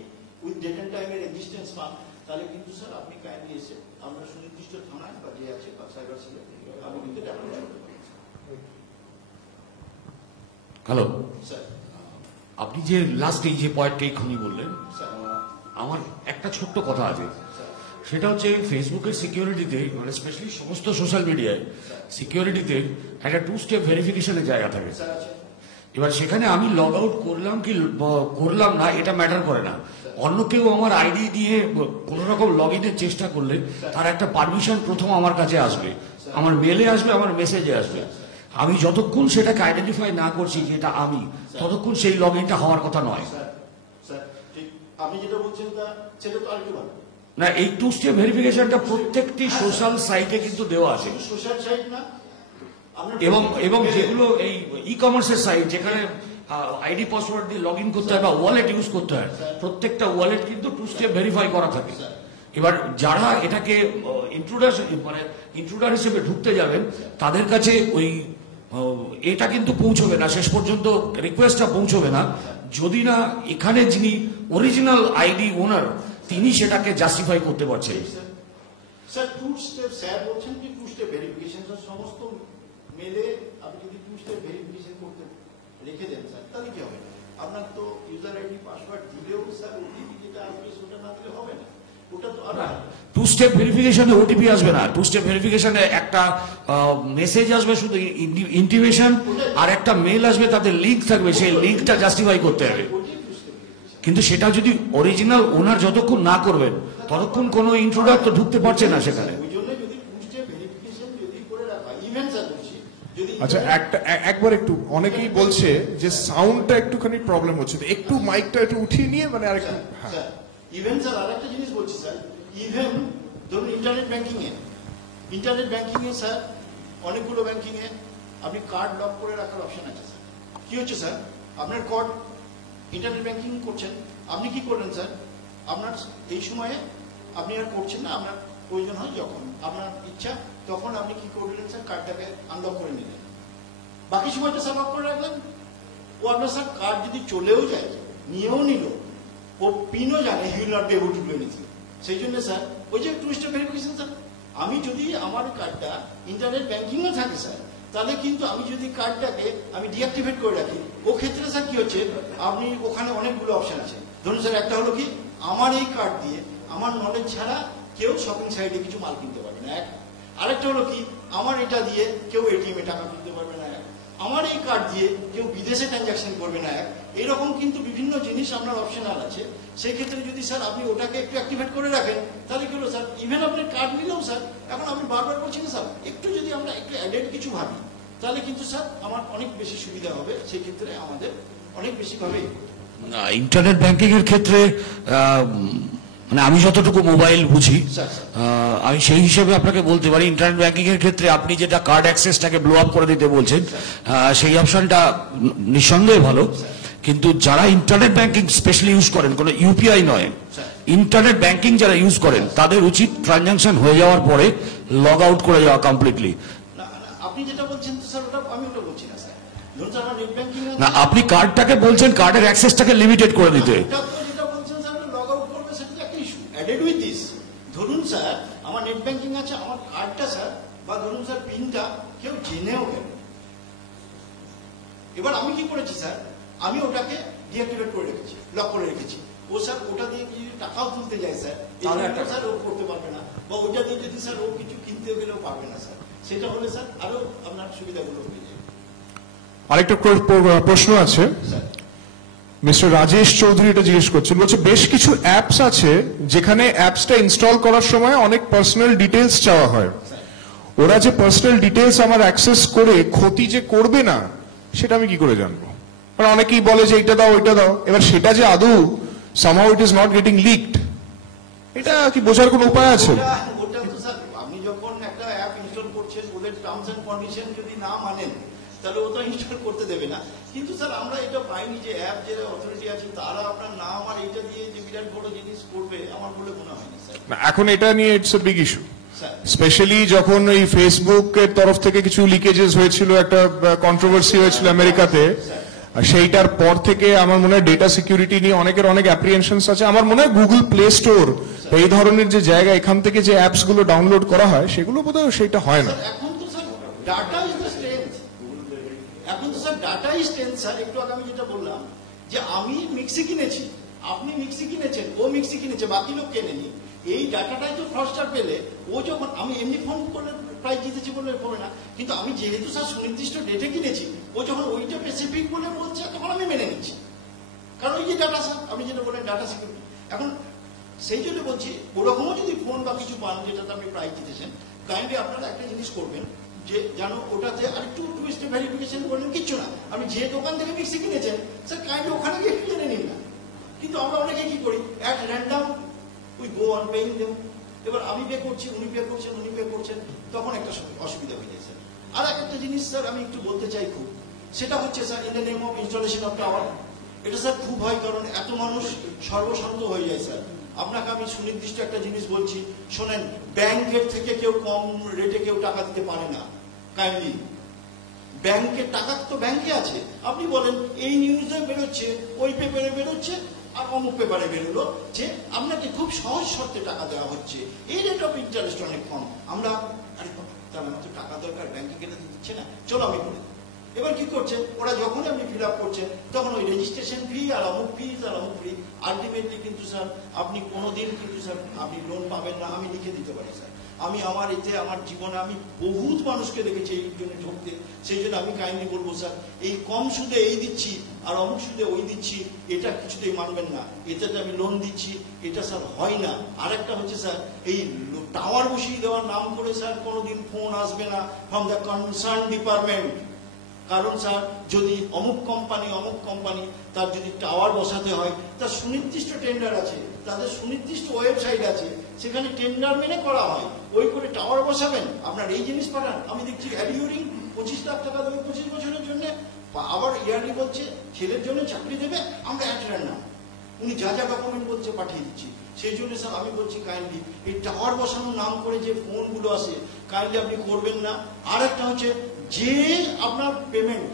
উইথ ডেট এন্ড টাইমের এক্সিস্টেন্স পান, তাহলে কিন্তু স্যার আপনি কাইন্ডলি এসে আপনার সুনির্দিষ্ট থানায় বা যে আছে বা সাইবার সেলে আপনি কিন্তু অ্যাপ্লাই করতে পারেন। হ্যালো স্যার, আপনি যে লাস্ট এই যে পয়েন্টটা এক্ষুনি বললেন, স্যার আমার একটা ছোট্ট কথা আছে, সেটা হচ্ছে ফেসবুকের সিকিউরিটিতে, মানে স্পেশালি সমস্ত সোশ্যাল মিডিয়ায় সিকিউরিটিতে একটা 2 স্টেপ ভেরিফিকেশনের জায়গা থাকে। স্যার আছে, এবার সেখানে আমি লগ আউট করলাম কি করলাম না এটা ম্যাটার করে না, অন্য কেউ আমার আইডি দিয়ে কোন রকম লগ ইনের চেষ্টা করলে তার একটা পারমিশন প্রথম আমার কাছে আসবে, আমার মেলে আসবে, আমার মেসেজে আসবে। আমি যতক্ষণ সেটাকে আইডেন্টিফাই না করছি যেটা আমি, ততক্ষণ সেই লগ ইনটা হওয়ার কথা নয়। স্যার ঠিক আপনি যেটা বলছেন সেটা তো আরেকটু ভালো না, এই টু স্টেপ ভেরিফিকেশনটা প্রত্যেকটি সোশ্যাল সাইটে কিন্তু দেওয়া আছে, সোশ্যাল সাইট না এবং যেগুলো এই ই কমার্সের সাইট যেখানে আইডি পাসওয়ার্ড দিয়ে লগ ইন করতে হয় বা ওয়ালেট ইউজ করতে হয়, প্রত্যেকটা ওয়ালেট কিন্তু টু স্টেপ ভেরিফাই করা থাকে। এবার যারা এটাকে ইন্ট্রুডার হিসেবে ঢুকতে যাবেন তাদের কাছে ওই এটা কিন্তু পৌঁছবে না, শেষ পর্যন্ত রিকোয়েস্টটা পৌঁছবে না যদি না এখানে যিনি অরিজিনাল আইডি ওনার তিনি সেটাকে জাস্টিফাই করতে পারছেন। স্যার টু স্টেপ স্যার বলছেন কি টু স্টেপ ভেরিফিকেশন সমস্ত মেলে আপনি যদি টু স্টেপ ভেরিফিকেশন করতে রেখে দেন স্যার তাহলে কি হবে? আপনার তো ইউজার আইডি পাসওয়ার্ড দিলেও স্যার ওটিপি যেটা আসবে সেটা না দিলে হবে না। ওটা তো টু স্টেপ ভেরিফিকেশনে ওটিপি আসবে না, টু স্টেপ ভেরিফিকেশনে একটা মেসেজ আসবে শুধু ইন্টিমেশন, আর একটা মেল আসবে তাতে লিঙ্ক থাকবে, সেই লিঙ্কটা জাস্টিফাই করতে হবে। কিন্তু সেটা যদি অরিজিনাল ওনার যতক্ষণ না করবেন ততক্ষণ কোনো ইন্ট্রোডাক্ট তো ঢুকতে পারছে না সেখানে। আচ্ছা একবার একটু অনেকেই বলছে যে সাউন্ডটা একটুখানি প্রবলেম হচ্ছে, একটু মাইকটা একটু উঠিয়ে নিয়ে মানে আরেকটু। ইভেন স্যার আরেকটা জিনিস বলছি স্যার, ইভেন ধরুন ইন্টারনেট ব্যাংকিং এ স্যার অনেকগুলো ব্যাংকিং এ আপনি কার্ড লক করে রাখার অপশন আছে স্যার। কি হচ্ছে স্যার, আপনার কার্ড ইন্টারনেট ব্যাংকিং করছেন, আপনি কি করলেন স্যার, আপনার এই সময়ে আপনি আর করছেন না, আপনার প্রয়োজন হয় যখন আপনার ইচ্ছা তখন আপনি কি করলেন স্যার, কার্ডটাকে আনলক করে নিলেন, বাকি সময়টা স্যার লক করে রাখলেন। ও আপনার স্যার কার্ড যদি চলেও যায়, নিয়েও নিল, ও পিনও জানে he will not be able to do anything. সেই জন্য স্যার ওই যে টু স্টেপ ভেরিফিকেশন স্যার, আমি যদি আমার কার্ডটা ইন্টারনেট ব্যাংকিংও থাকে স্যার, তাহলে কিন্তু আমি যদি কার্ডটাকে আমি ডিঅ্যাক্টিভেট করে রাখি, ও ক্ষেত্রে স্যার কি হচ্ছে, আপনি ওখানে অনেকগুলো অপশন আছে। ধরুন স্যার একটা হলো কি, আমার এই কার্ড দিয়ে আমার নলেজ ছাড়া কেউ শপিং সাইটে কিছু মাল কিনতে পারবে না, এক। আরেকটা হলো কি, আমার এটা দিয়ে কেউ এটিএম এ টাকা তুলতে পারবে না, এক। আমার এই কার্ড দিয়ে কেউ বিদেশে ট্রানজাকশন করবে না, এক। এরকম কিন্তু বিভিন্ন জিনিস আপনার অপশনাল আছে। সেই ক্ষেত্রে যদি স্যার আপনি ওটাকে একটু অ্যাক্টিভেট করে রাখেন তাহলে কি হলো স্যার, ইভেন আপনার কার্ড নিলেও স্যার, এখন আমি বারবার বলছি না স্যার, একটু যদি আমরা একটু অ্যাডেড কিছু ভাবি তাহলে কিন্তু স্যার আমার অনেক বেশি সুবিধা হবে, সেই ক্ষেত্রে আমাদের অনেক বেশি ভাবে। ইন্টারনেট ব্যাংকিং এর ক্ষেত্রে মানে আমি যতটুকু মোবাইল বুঝি আমি সেই হিসেবে আপনাকে বলতে পারি, ইন্টারনেট ব্যাংকিং এর ক্ষেত্রে আপনি যেটা কার্ড অ্যাক্সেসটাকে ব্লো আপ করে দিতে বলছেন সেই অপশনটা নিঃসন্দেহে ভালো, কিন্তু যারা ইন্টারনেট ব্যাংকিং স্পেশালি ইউজ করেন, কোনো ইউপিআই নয়, ইন্টারনেট ব্যাংকিং যারা ইউজ করেন তাদের উচিত ট্রানজাকশন হয়ে যাওয়ার পরে লগ আউট করে যাওয়া কমপ্লিটলি। আপনি যেটা বলছেন স্যার ওটা আমি ওটা বলছি না স্যার, ধরুন স্যার আমার নেট ব্যাংকিং না, আপনি কার্ডটাকে বলছেন কার্ডের অ্যাক্সেসটাকে লিমিটেড করে দিতে। ধরুন স্যার আমার নেট ব্যাংকিং আছে, আমার কার্ডটা স্যার বা ধরুন স্যার পিনটা কেউ জেনেও গেল, এবার আমি কি করেছি স্যার, আমি ওটাকে ডিঅ্যাক্টিভেট করে রেখেছি, লক করে রেখেছি। ও স্যার ওটা দিয়ে যদি টাকাও তুলতে যায় স্যার, স্যার ও করতে পারবে না, বা ওটা দিয়ে যদি স্যার ও কিছু কিনতে গেলেও পারবে না স্যার। সেটা হলে স্যার আরো আপনার সুবিধাগুলো হয়ে যায়। আরেকটা প্রশ্ন আছে, মিস্টার রাজেশ চৌধুরী এটা জিজ্ঞেস করছেন, বলছে বেশ কিছু অ্যাপস আছে যেখানে অ্যাপসটা ইনস্টল করার সময় অনেক পার্সোনাল ডিটেলস চাওয়া হয়, ওরা যে পার্সোনাল ডিটেলস আমার অ্যাক্সেস করে ক্ষতি যে করবে না সেটা আমি কি করে জানবো? কারণ অনেকেই বলে যে এইটা দাও ওইটা দাও, এবার সেটা যে আদৌ somehow it is not getting leaked, এটা কি বোঝার কোনো উপায় আছে? ওটা তো স্যার আপনি যখন একটা অ্যাপ ইনস্টল করছেন ওদের টার্মস এন্ড কন্ডিশন যদি না মানেন তাহলে ও তো ইনস্টল করতে দেবে না। কিন্তু স্যার আমরা এটা পাইনি যে অ্যাপ যে অথরিটি আছে তারা আপনার নাম আর এইটা দিয়ে যে বিরাট বড় জিনিস করবে, আমার বলে মনে হয়নি স্যার। এখন এটা নিয়ে it's a big issue, specially যখন এই ফেসবুকের তরফ থেকে কিছু লিকেজেস হয়েছিল, একটা কন্ট্রোভার্সি হয়েছিল আমেরিকাতে, সেইটার পর থেকে আমার মনে হয় ডেটা সিকিউরিটি নিয়ে অনেকের অনেক অ্যাপ্রিহেনশনস আছে। আমার মনে হয় গুগল প্লে স্টোর এই ধরনের যে জায়গা, এখান থেকে যে অ্যাপস গুলো ডাউনলোড করা হয় সেগুলো বোধহয় সেটা হয় না। এখন তো sir data is the strength, এখন তো sir data is strength sir. একটু আগে আমি যেটা বললাম যে আমি মিক্সি কিনেছি, আপনি মিক্সি কিনেছেন, ও মিক্সি কিনেছে, বাকি লোক কেনেনি, এই ডাটাটাই তো ফ্রস্টার পেলে ও যখন আমি এমনি ফোন করলে প্রাইস জিতেছি বলে পড়ে না, কিন্তু আমি যেহেতু স্যার সুনির্দিষ্ট ডেটে কিনেছি, ও যখন ওইটা স্পেসিফিক বলে বলছে তখন আমি মেনে নিচ্ছি, কারণ ওই যে ডাটা স্যার আপনি যেটা বলেন ডাটা সিকিউরিটি। এখন সেই জন্য বলছি ওরকমও যদি ফোন বা কিছু পান যেটাতে আপনি প্রাইজ জিতেছেন, কাইন্ডলি আপনারা একটা জিনিস করবেন, যে জানো ওটাতে আরেকটু টু স্টেপ ভেরিফিকেশন করলেন, কিচ্ছু না, আপনি যে দোকান থেকে মিক্সি কিনেছেন স্যার কাইন্ডলি ওখানে গিয়ে জেনে নিন না। কিন্তু আমরা অনেকে কি করি, at random we go on paying them. এবার আমি পে করছি, উনি পে করছেন, উনি পে করছেন, তখন একটা অসুবিধা হয়ে যায় স্যার। আর একটা জিনিস স্যার আমি একটু বলতে চাই খুব, সেটা হচ্ছে sir in the name of installation of tower. এটা স্যার খুব হয়, কারণ এত মানুষ সর্বশান্ত হয়ে যায় স্যার। আপনাকে আমি সুনির্দিষ্ট একটা জিনিস বলছি, শোনেন, ব্যাংকের থেকে কেউ কম রেটে কেউ টাকা দিতে পারে না। কাইন্ডলি ব্যাংকের টাকা তো ব্যাংকে আছে, আপনি বলেন এই নিউজে বেরোচ্ছে, ওই পেপারে বেরোচ্ছে, আর অমুক পেপারে বেরোলো যে আপনাকে খুব সহজ শর্তে টাকা দেওয়া হচ্ছে, এই রেট অফ ইন্টারেস্ট অনেক কম। আমরা আরে তার মানে তো টাকা দরকার, ব্যাংকে গেলে দিচ্ছে না, চলো আমি করে। এবার কি করছেন ওরা, যখনই আপনি ফিল আপ করছেন তখন ওই রেজিস্ট্রেশন ফি আর অমুক ফিজ আর অমুক ফি, আলটিমেটলি কিন্তু স্যার আপনি কোনোদিন কিন্তু স্যার আপনি লোন পাবেন না। আমি লিখে দিতে পারি স্যার, আমি আমার এতে আমার জীবনে আমি বহুত মানুষকে দেখেছি এই জন্য ঢুকতে। সেই জন্য আমি কাইন্ডলি বলবো স্যার, এই কম সুদে এই দিচ্ছি আর অমুক সুদে ওই দিচ্ছি, এটা কিছুতেই মানবেন না। এতে আমি লোন দিচ্ছি, এটা স্যার হয় না। আরেকটা হচ্ছে স্যার, এই টাওয়ার বসিয়ে দেওয়ার নাম করে স্যার কোনোদিন ফোন আসবে না ফ্রম দ্য কনসার্ন ডিপার্টমেন্ট। কারণ স্যার যদি অমুক কোম্পানি তার যদি টাওয়ার বসাতে হয়, তার সুনির্দিষ্ট টেন্ডার আছে, তাদের সুনির্দিষ্ট ওয়েবসাইট আছে, সেখানে টেন্ডার মেনে করা হয়। ওই করে টাওয়ার বসাবেন, আপনার এই জিনিস পাঠান, আমি দেখছি অ্যাডিউরিং 25 লাখ টাকা দেবে 25 বছরের জন্য, আবার ইয়ারলি বলছে ছেলের জন্য চাকরি দেবে, আমরা অ্যাটেন্ড না, উনি যা যা ডকুমেন্ট বলছে পাঠিয়ে দিচ্ছি। সেই জন্য স্যার আমি বলছি কাইন্ডলি এই টাওয়ার বসানোর নাম করে যে ফোনগুলো আসে কাইন্ডলি আপনি করবেন না। আর একটা হচ্ছে, যে আপনার পেমেন্ট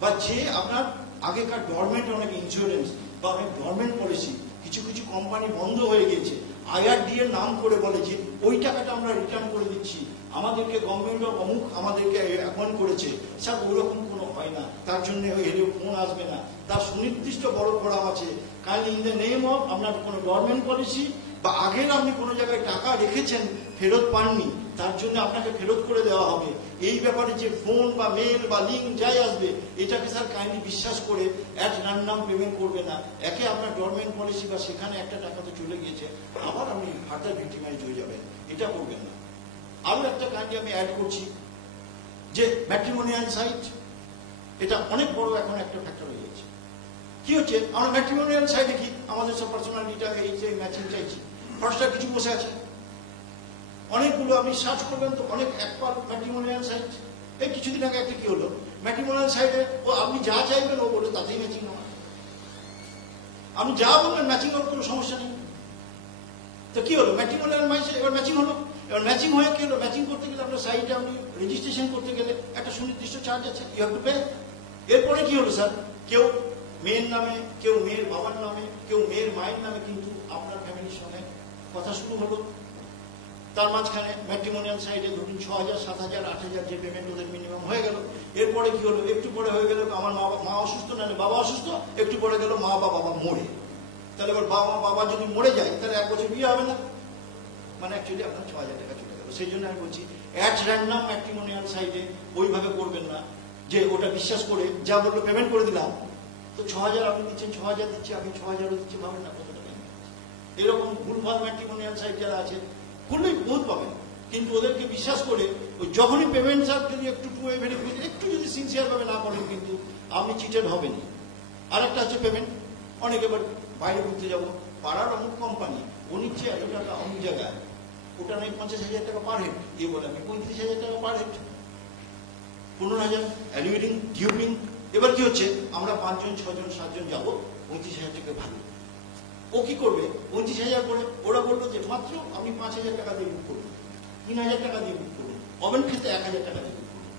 বা যে আপনার আগেকার গভর্নমেন্ট অনেক ইন্স্যুরেন্স বা অনেক গভর্নমেন্ট পলিসি, কিছু কিছু কোম্পানি বন্ধ হয়ে গিয়েছে, IRD এর নাম করে বলে যে ওই টাকাটা আমরা রিটার্ন করে দিচ্ছি, আমাদেরকে গভর্নমেন্ট অফ অমুক আমাদেরকে অ্যাপয়েন্ট করেছে, স্যার ওইরকম কোনো হয় না। তার জন্য হেলেও ফোন আসবে না, তার সুনির্দিষ্ট বড় ফোরাম আছে। Kindly in the name of আপনার কোনো গভর্নমেন্ট পলিসি বা আগের আপনি কোনো জায়গায় টাকা রেখেছেন ফেরত পাননি, তার জন্য আপনাকে ফেরত করে দেওয়া হবে। এই ব্যাপারে যে ফোন বা মেল বা লিঙ্ক যাই আসবে, এটাকে স্যার কাইন্ডলি বিশ্বাস করে অ্যাট র্যান্ডাম পেমেন্ট করবে না। একে আপনার গভর্নমেন্ট পলিসি বা সেখানে একটা টাকা তো চলে গিয়েছে, আবার আপনি ফার্দার ভিক্টিমাইজ হয়ে যাবেন, এটা করবেন না। আরো একটা কাইন্ডলি আমি অ্যাড করছি, যে ম্যাট্রিমোনিয়াল সাইট, এটা অনেক বড় এখন একটা ফ্যাক্টর হয়ে গেছে। কি হচ্ছে, আমরা ম্যাট্রিমোনিয়াল সাইটে কি আমাদের সব পার্সোনালিটা এই যে ম্যাচিং চাইছি, ফর্স্টার কিছু বসে আছে, অনেকগুলো আপনি সার্চ করবেন তো অনেক একপাল ম্যাট্রিমোনিয়াল সাইট। এই কিছুদিন আগে একটা কি হলো, ম্যাট্রিমোনিয়াল সাইটে ও আপনি যা চাইবেন ও বলে তাতেই ম্যাচিং হবে, আপনি যা বলবেন ম্যাচিং হওয়ার কোনো সমস্যা নেই। তো কি হলো, ম্যাট্রিমোনিয়াল মাইসে এবার ম্যাচিং হলো। এবার ম্যাচিং হয়ে কি হলো, ম্যাচিং করতে গেলে আপনার সাইটে আপনি রেজিস্ট্রেশন করতে গেলে একটা সুনির্দিষ্ট চার্জ আছে, ইউ হ্যাভ টু পে। এরপরে কি হলো স্যার, কেউ মেয়ের নামে, কেউ মেয়ের বাবার নামে, কেউ মেয়ের মায়ের নামে কিন্তু আপনার ফ্যামিলির সঙ্গে কথা শুরু হলো। তার মাঝখানে ম্যাট্রিমোনিয়াল সাইডে ধরুন 6,000, 7,000, 8,000 যে পেমেন্ট ওদের মিনিমাম হয়ে গেল। এরপরে কি হলো, একটু পরে হয়ে গেল আমার মা অসুস্থ, নাহলে বাবা অসুস্থ, একটু পরে গেল মা বা বাবা মরে। তাহলে এবার বাবা যদি মরে যায় তাহলে 1 বছর বিয়ে হবে না, মানে অ্যাকচুয়ালি আপনার 6,000 টাকা চলে গেল। সেই জন্য আমি বলছি অ্যাট র্যান্ডাম ম্যাট্রিমোনিয়াল সাইডে ওইভাবে করবেন না, যে ওটা বিশ্বাস করে যা বললো পেমেন্ট করে দিলাম, তো 6,000 আপনি দিচ্ছেন, 6,000 দিচ্ছি, আমি 6,000ও দিচ্ছি, ভাবেন না কত টাকা। এরকম ভুলভাল ম্যাট্রিমোনিয়াল সাইট যারা আছে খুললেই বহুত পাবেন, কিন্তু ওদেরকে বিশ্বাস করে ওই যখনই পেমেন্ট স্যার যদি একটু একটু যদি সিনসিয়ার ভাবে না করেন, কিন্তু আপনি চিটেড হবেন। আর একটা হচ্ছে পেমেন্ট, অনেকে এবার বাইরে ঘুরতে যাবো, পাড়ার অমুক কোম্পানি ও নিচ্ছে এত টাকা অমুক জায়গায়, ওটা নয় 50,000 টাকা পার হেড, এ বলে আমি 35,000 টাকা পার হেড, 15,000 অ্যানুইটিং ডিউপিং। এবার কি হচ্ছে, আমরা 5 জন 6 জন 7 জন যাবো, 35,000 টাকা ভালো। ও কি করবে, 35,000 করে ওরা বললো যে মাত্র আপনি 5,000 টাকা দিয়ে বুক করুন, 3,000 টাকা দিয়ে বুক করুন, ওভেন খেতে 1,000 টাকা দিয়ে বুক করুন।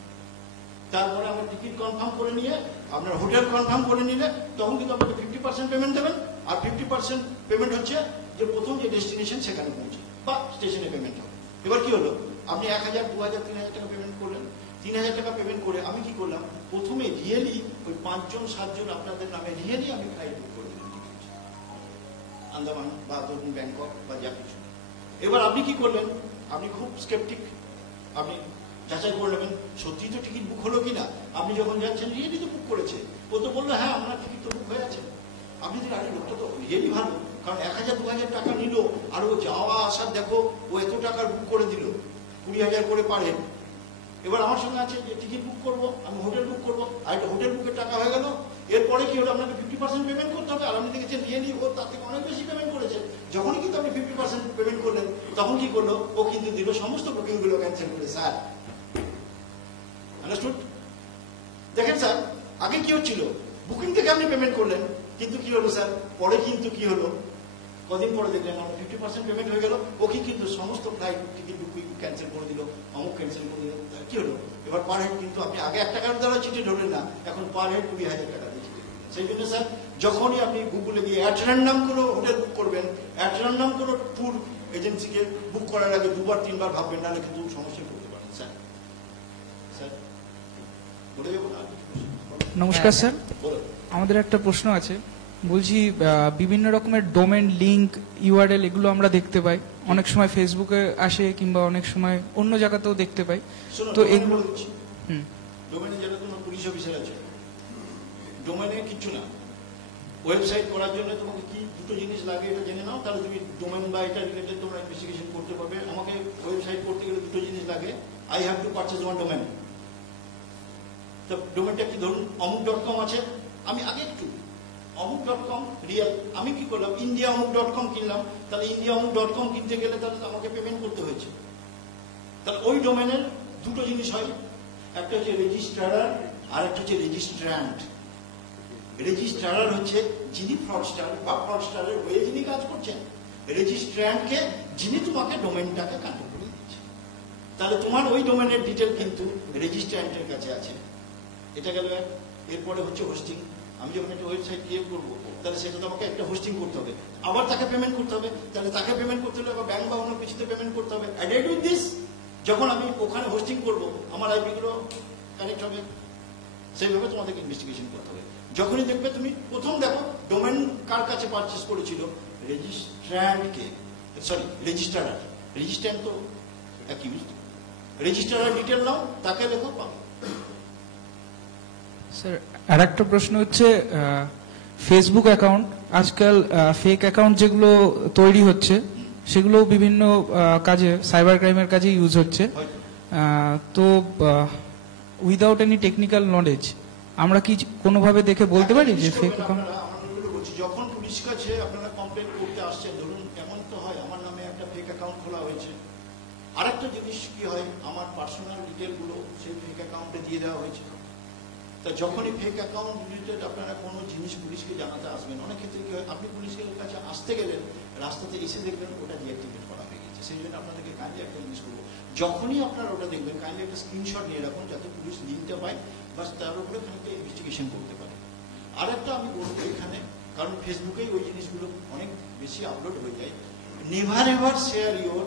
তারপরে আমরা টিকিট কনফার্ম করে নিয়ে আপনার হোটেল কনফার্ম করে নিলে তখন কিন্তু আপনাকে 50% পেমেন্ট দেবেন, আর 50% পেমেন্ট হচ্ছে যে প্রথম যে ডেস্টিনেশন সেখানে পৌঁছে বা স্টেশনে পেমেন্ট হবে। এবার কি হলো, আপনি 1,000, 2,000, 3,000 টাকা পেমেন্ট করলেন। 3,000 টাকা পেমেন্ট করে আমি কি করলাম, প্রথমে রিয়েলি ওই 5 জন 7 জন আপনাদের নামে রিয়েলি আমি ফ্লাইট বুক করে দিলাম, আন্দামান বা ধরুন ব্যাংকক বা যা কিছু। এবার আপনি কি করলেন, আপনি খুব স্কেপটিক, আপনি যাচাই করে নেবেন সত্যি তো টিকিট বুক হলো কিনা। আপনি যখন যাচ্ছেন রিয়েলি তো বুক করেছে, ও তো বললো হ্যাঁ আপনার টিকিট তো বুক হয়ে আছে। আপনি যদি আরে লোকটা তো রিয়েলি ভালো, কারণ 1,000, 2,000 টাকা নিল, আর ও যাওয়া আসার দেখো ও এত টাকার বুক করে দিল, 20,000 করে পারেন। এবার আমার সঙ্গে আছে যে টিকিট বুক করবো, আমি হোটেল বুক করবো, আর একটা হোটেল বুকের টাকা হয়ে গেল। এরপরে কি হলো, আপনাকে 50% পেমেন্ট করতে হবে, আর আপনি দেখেছেন রিয়েলি ও তার থেকে অনেক বেশি পেমেন্ট করেছে। যখনই কিন্তু আপনি 50% পেমেন্ট করলেন, তখন কি করলো, ও কিন্তু দিল সমস্ত বুকিং গুলো ক্যান্সেল করে। Sir understood? দেখেন স্যার, আগে কি হচ্ছিল, বুকিং থেকে আপনি পেমেন্ট করলেন, কিন্তু কি হলো স্যার, পরে কিন্তু কি হলো, কদিন পরে দেখলেন আমার 50% পেমেন্ট হয়ে গেল, ওকে কিন্তু সমস্ত ফ্লাইট টিকিট বুকিং ক্যান্সেল করে দিল, অমুক ক্যান্সেল করে দিল। কি হলো, এবার পার হেড কিন্তু আপনি আগে 1 টাকার দ্বারা চিঠি ঢোলেন না, এখন পার হেড 20,000 টাকা দিয়ে চিঠি। সেই জন্য স্যার, যখনই আপনি গুগলে গিয়ে অ্যাট র্যান্ডম কোনো হোটেল বুক করবেন, অ্যাট র্যান্ডম কোনো ট্যুর এজেন্সিকে বুক করার আগে 2-3 বার ভাববেন, না কিন্তু সমস্যায় পড়তে পারেন। স্যার স্যার বলে যাবো না? নমস্কার স্যার, বলো। আমাদের একটা প্রশ্ন আছে। বলছি বিভিন্ন রকমের ডোমেন লিংক, ইউআরএল এগুলো আমরা দেখতে পাই, অনেক সময় ফেসবুকে আসে কিংবা অনেক সময় অন্য জায়গাতেও দেখতে পাই। তো এগুলো ডোমেনে যেটা তোমার পুলিশ অফিসার আছে, ডোমেনে কিচ্ছু না। ওয়েবসাইট করার জন্য তোমাকে কি দুটো জিনিস লাগে এটা জেনে নাও, তাহলে তুমি ডোমেন বা এটা রিলেটেড তোমরা ইনভেস্টিগেশন করতে পারবে। আমাকে ওয়েবসাইট করতে গেলে দুটো জিনিস লাগে, I have to purchase one domain. তো ডোমেনটা কি, ধরুন অমুক.com আছে, আমি আগে একটু অমুক.com রিয়েল, আমি কি করলাম, ইন্ডিয়া অমুক.com কিনলাম, তাহলে ইন্ডিয়া অমুক.com কিনতে গেলে তাহলে আমাকে পেমেন্ট করতে হয়েছে। তাহলে ওই ডোমেনের দুটো জিনিস হয়, একটা হচ্ছে রেজিস্ট্রার আর একটা হচ্ছে রেজিস্ট্র্যান্ট। রেজিস্ট্রার হচ্ছে যিনি ফ্রডস্টার বা ফ্রডস্টারের হয়ে যিনি কাজ করছেন, রেজিস্ট্র্যান্টকে যিনি তোমাকে ডোমেনটাকে কন্ট্রোল করে দিচ্ছে। তাহলে তোমার ওই ডোমেনের ডিটেল কিন্তু রেজিস্ট্র্যান্টের কাছে আছে। এটা গেল। এরপরে হচ্ছে হোস্টিং। আমি যখন একটা ওয়েবসাইট ক্রিয়েট করবো, তাহলে সেটা তো আমাকে একটা হোস্টিং করতে হবে, আবার তাকে পেমেন্ট করতে হবে, তাহলে তাকে পেমেন্ট করতে হলে আবার ব্যাংক বা অন্য কিছুতে পেমেন্ট করতে হবে। অ্যাডেড উইথ দিস, যখন আমি ওখানে হোস্টিং করবো, আমার আইপি গুলো কানেক্ট হবে, সেইভাবে তোমাদেরকে ইনভেস্টিগেশন করতে হবে। যখনই দেখবে, তুমি প্রথম দেখো ডোমেন কার কাছে পারচেস করেছিল, রেজিস্ট্র্যান্টকে, সরি রেজিস্ট্রার, রেজিস্ট্র্যান্ট তো অ্যাকিউজড, রেজিস্ট্রারের ডিটেল নাও, তাকে লেখো, পাবে। স্যার আর একটা প্রশ্ন হচ্ছে, ফেসবুক অ্যাকাউন্ট আজকাল ফেক অ্যাকাউন্ট যেগুলো তৈরি হচ্ছে, সেগুলো বিভিন্ন কাজে, সাইবার ক্রাইমের কাজে ইউজ হচ্ছে। তো উইদাউট এনি টেকনিক্যাল নলেজ আমরা কি কোনোভাবে দেখে বলতে পারি যে ফেক অ্যাকাউন্ট? যখন পুলিশ কাছে আপনারা কমপ্লেন করতে আসছেন, ধরুন কেমন তো হয়, আমার নামে একটা ফেক অ্যাকাউন্ট খোলা হয়েছে, আরেকটা জিনিস কি হয়, আমার পার্সোনাল ডিটেল গুলো সেই ফেক অ্যাকাউন্টে দিয়ে দেওয়া হয়েছে। তা যখনই ফেক অ্যাকাউন্ট রিলেটেড আপনারা কোনো জিনিস পুলিশকে জানাতে আসবেন, অনেক ক্ষেত্রে কি হয়, আপনি পুলিশের কাছে আসতে গেলেন, রাস্তাতে এসে দেখবেন ওটা ডিঅ্যাক্টিভেট করা হয়ে গেছে। সেই জন্য আপনাদেরকে কাইন্ডলি একটা জিনিস করবো, যখনই আপনারা ওটা দেখবেন, কাইন্ডলি একটা স্ক্রিনশট নিয়ে রাখুন, যাতে পুলিশ লিঙ্কটা পায়, বাস তার উপরে খানিকটা ইনভেস্টিগেশন করতে পারে। আরেকটা আমি বলবো এখানে, কারণ ফেসবুকেই ওই জিনিসগুলো অনেক বেশি আপলোড হয়ে যায়, never ever share your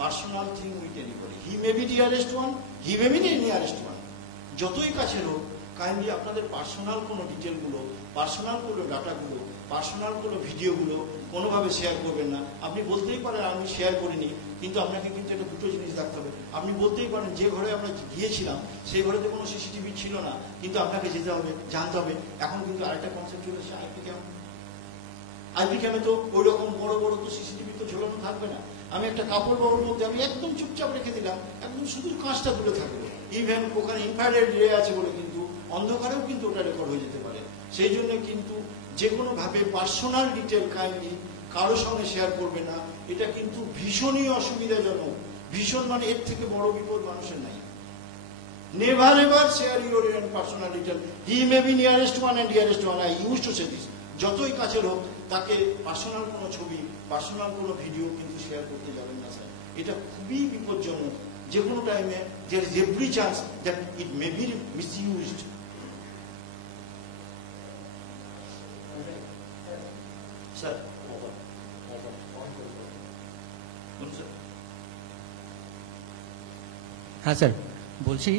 personal thing with anybody. He may be dearest one, he may be nearest one, যতই কাছের হোক, কাইন্ডলি আপনাদের পার্সোনাল কোনো ডিটেলগুলো, পার্সোনাল কোনো ডাটাগুলো, পার্সোনাল কোনো ভিডিওগুলো কোনোভাবে শেয়ার করবেন না। আপনি বলতেই পারেন আমি শেয়ার করিনি, কিন্তু আপনাকে কিন্তু এটা দুটো জিনিস রাখতে হবে। আপনি বলতেই পারেন যে ঘরে আমরা গিয়েছিলাম সেই ঘরেতে কোনো সিসিটিভি ছিল না, কিন্তু আপনাকে যেতে হবে, জানতে হবে। এখন কিন্তু আরেকটা কনসেপ্ট চলে এসেছে, আইপি ক্যাম। আইপি ক্যামে তো ওই রকম বড় বড় তো সিসিটিভি তো ঝোলানো থাকবে না। আমি একটা কাপড় বাবুর মধ্যে আমি একদম চুপচাপ রেখে দিলাম, একদম শুধু কাঁচটা দূরে থাকবে। ইভেন ওখানে ইনফ্রারেড রে আছে বলে কিন্তু অন্ধকারেও কিন্তু ওটা রেকর্ড হয়ে যেতে পারে। সেই জন্য কিন্তু যে কোনো ভাবে পার্সোনাল ডিটেল কাইন্ডলি কারো সঙ্গে শেয়ার করবে না। এটা কিন্তু ভীষণই অসুবিধাজনক, ভীষণ, মানে এর থেকে বড় বিপদ মানুষের নাই। Never ever share your personal detail. He may be nearest one and dearest one, I use to say this. যতই কাছের হোক, তাকে পার্সোনাল কোনো ছবি, পার্সোনাল কোনো ভিডিও কিন্তু শেয়ার করতে যাবেন না স্যার। এটা খুবই বিপজ্জনক। যে কোনো টাইমে there is every chance that it may be misused. Sir, হ্যাঁ স্যার, বলছি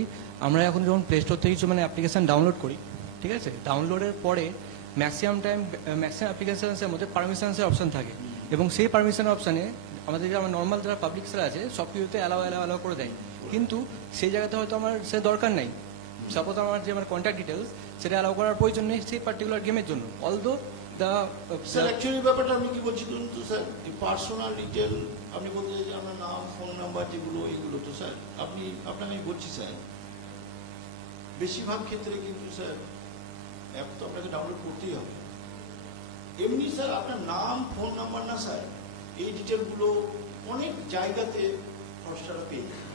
আমরা এখন যখন প্লে স্টোর থেকে কিছু অ্যাপ্লিকেশন ডাউনলোড করি, ঠিক আছে, ডাউনলোডের পরে ম্যাক্সিমাম অ্যাপ্লিকেশনসের মধ্যে পারমিশনসের অপশন থাকে, এবং সেই পারমিশনের অপশানে আমাদের যে আমার নর্মাল যারা পাবলিক সেলার আছে সব কিছুতে অ্যালাউ করে দেয়, কিন্তু সেই জায়গাতে হয়তো আমার সে দরকার নেই। সাপোজ আমার যে আমার কন্ট্যাক্ট ডিটেলস সেটা অ্যালাউ করার প্রয়োজন নেই সেই পার্টিকুলার গেমের জন্য। অলদো স্যার অ্যাকচুয়ালি ব্যাপারটা আমি কি বলছি বলুন তো স্যার, পার্সোনাল ডিটেল আপনি বলতে যে আমার নাম, ফোন নাম্বার যেগুলো, এগুলো তো স্যার আপনাকে আমি বলছি স্যার, বেশিরভাগ ক্ষেত্রে কিন্তু স্যার অ্যাপ তো আপনাকে ডাউনলোড করতেই হবে। এমনি স্যার আপনার নাম, ফোন নাম্বার না স্যার, এই ডিটেলগুলো অনেক জায়গাতে ফ্রডস্টাররা পেয়ে যায়,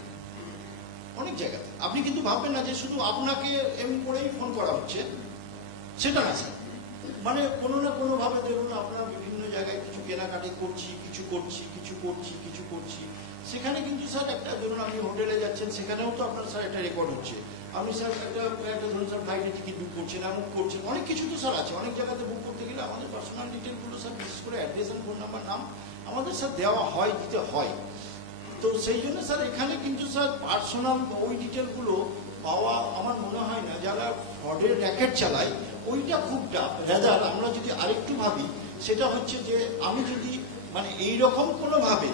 অনেক জায়গাতে। আপনি কিন্তু ভাববেন না যে শুধু আপনাকে এমনি করেই ফোন করা হচ্ছে, সেটা না স্যার। মানে কোনো না কোনোভাবে ধরুন আপনারা বিভিন্ন জায়গায় কিছু কেনাকাটি করছি, কিছু করছি, সেখানে কিন্তু স্যার একটা ধরুন আপনি হোটেলে যাচ্ছেন, সেখানেও তো আপনার স্যার একটা রেকর্ড হচ্ছে। আপনি স্যার একটা ধরুন স্যার ফ্লাইটের টিকিট বুক করছেন, এমন করছেন, অনেক কিছু তো স্যার আছে। অনেক জায়গাতে বুক করতে গেলে আমাদের পার্সোনাল ডিটেলগুলো স্যার, বিশেষ করে অ্যাড্রেস আর ফোন নাম্বার, নাম আমাদের স্যার দেওয়া হয়, দিতে হয়। তো সেই জন্য স্যার এখানে কিন্তু স্যার পার্সোনাল ওই ডিটেলগুলো পাওয়া আমার মনে হয় না, যারা ফ্রডের র্যাকেট চালায় ওইটা খুব টাফ। রাদার আমরা যদি আরেকটু ভাবি, সেটা হচ্ছে যে আমি যদি মানে এইরকম কোনোভাবে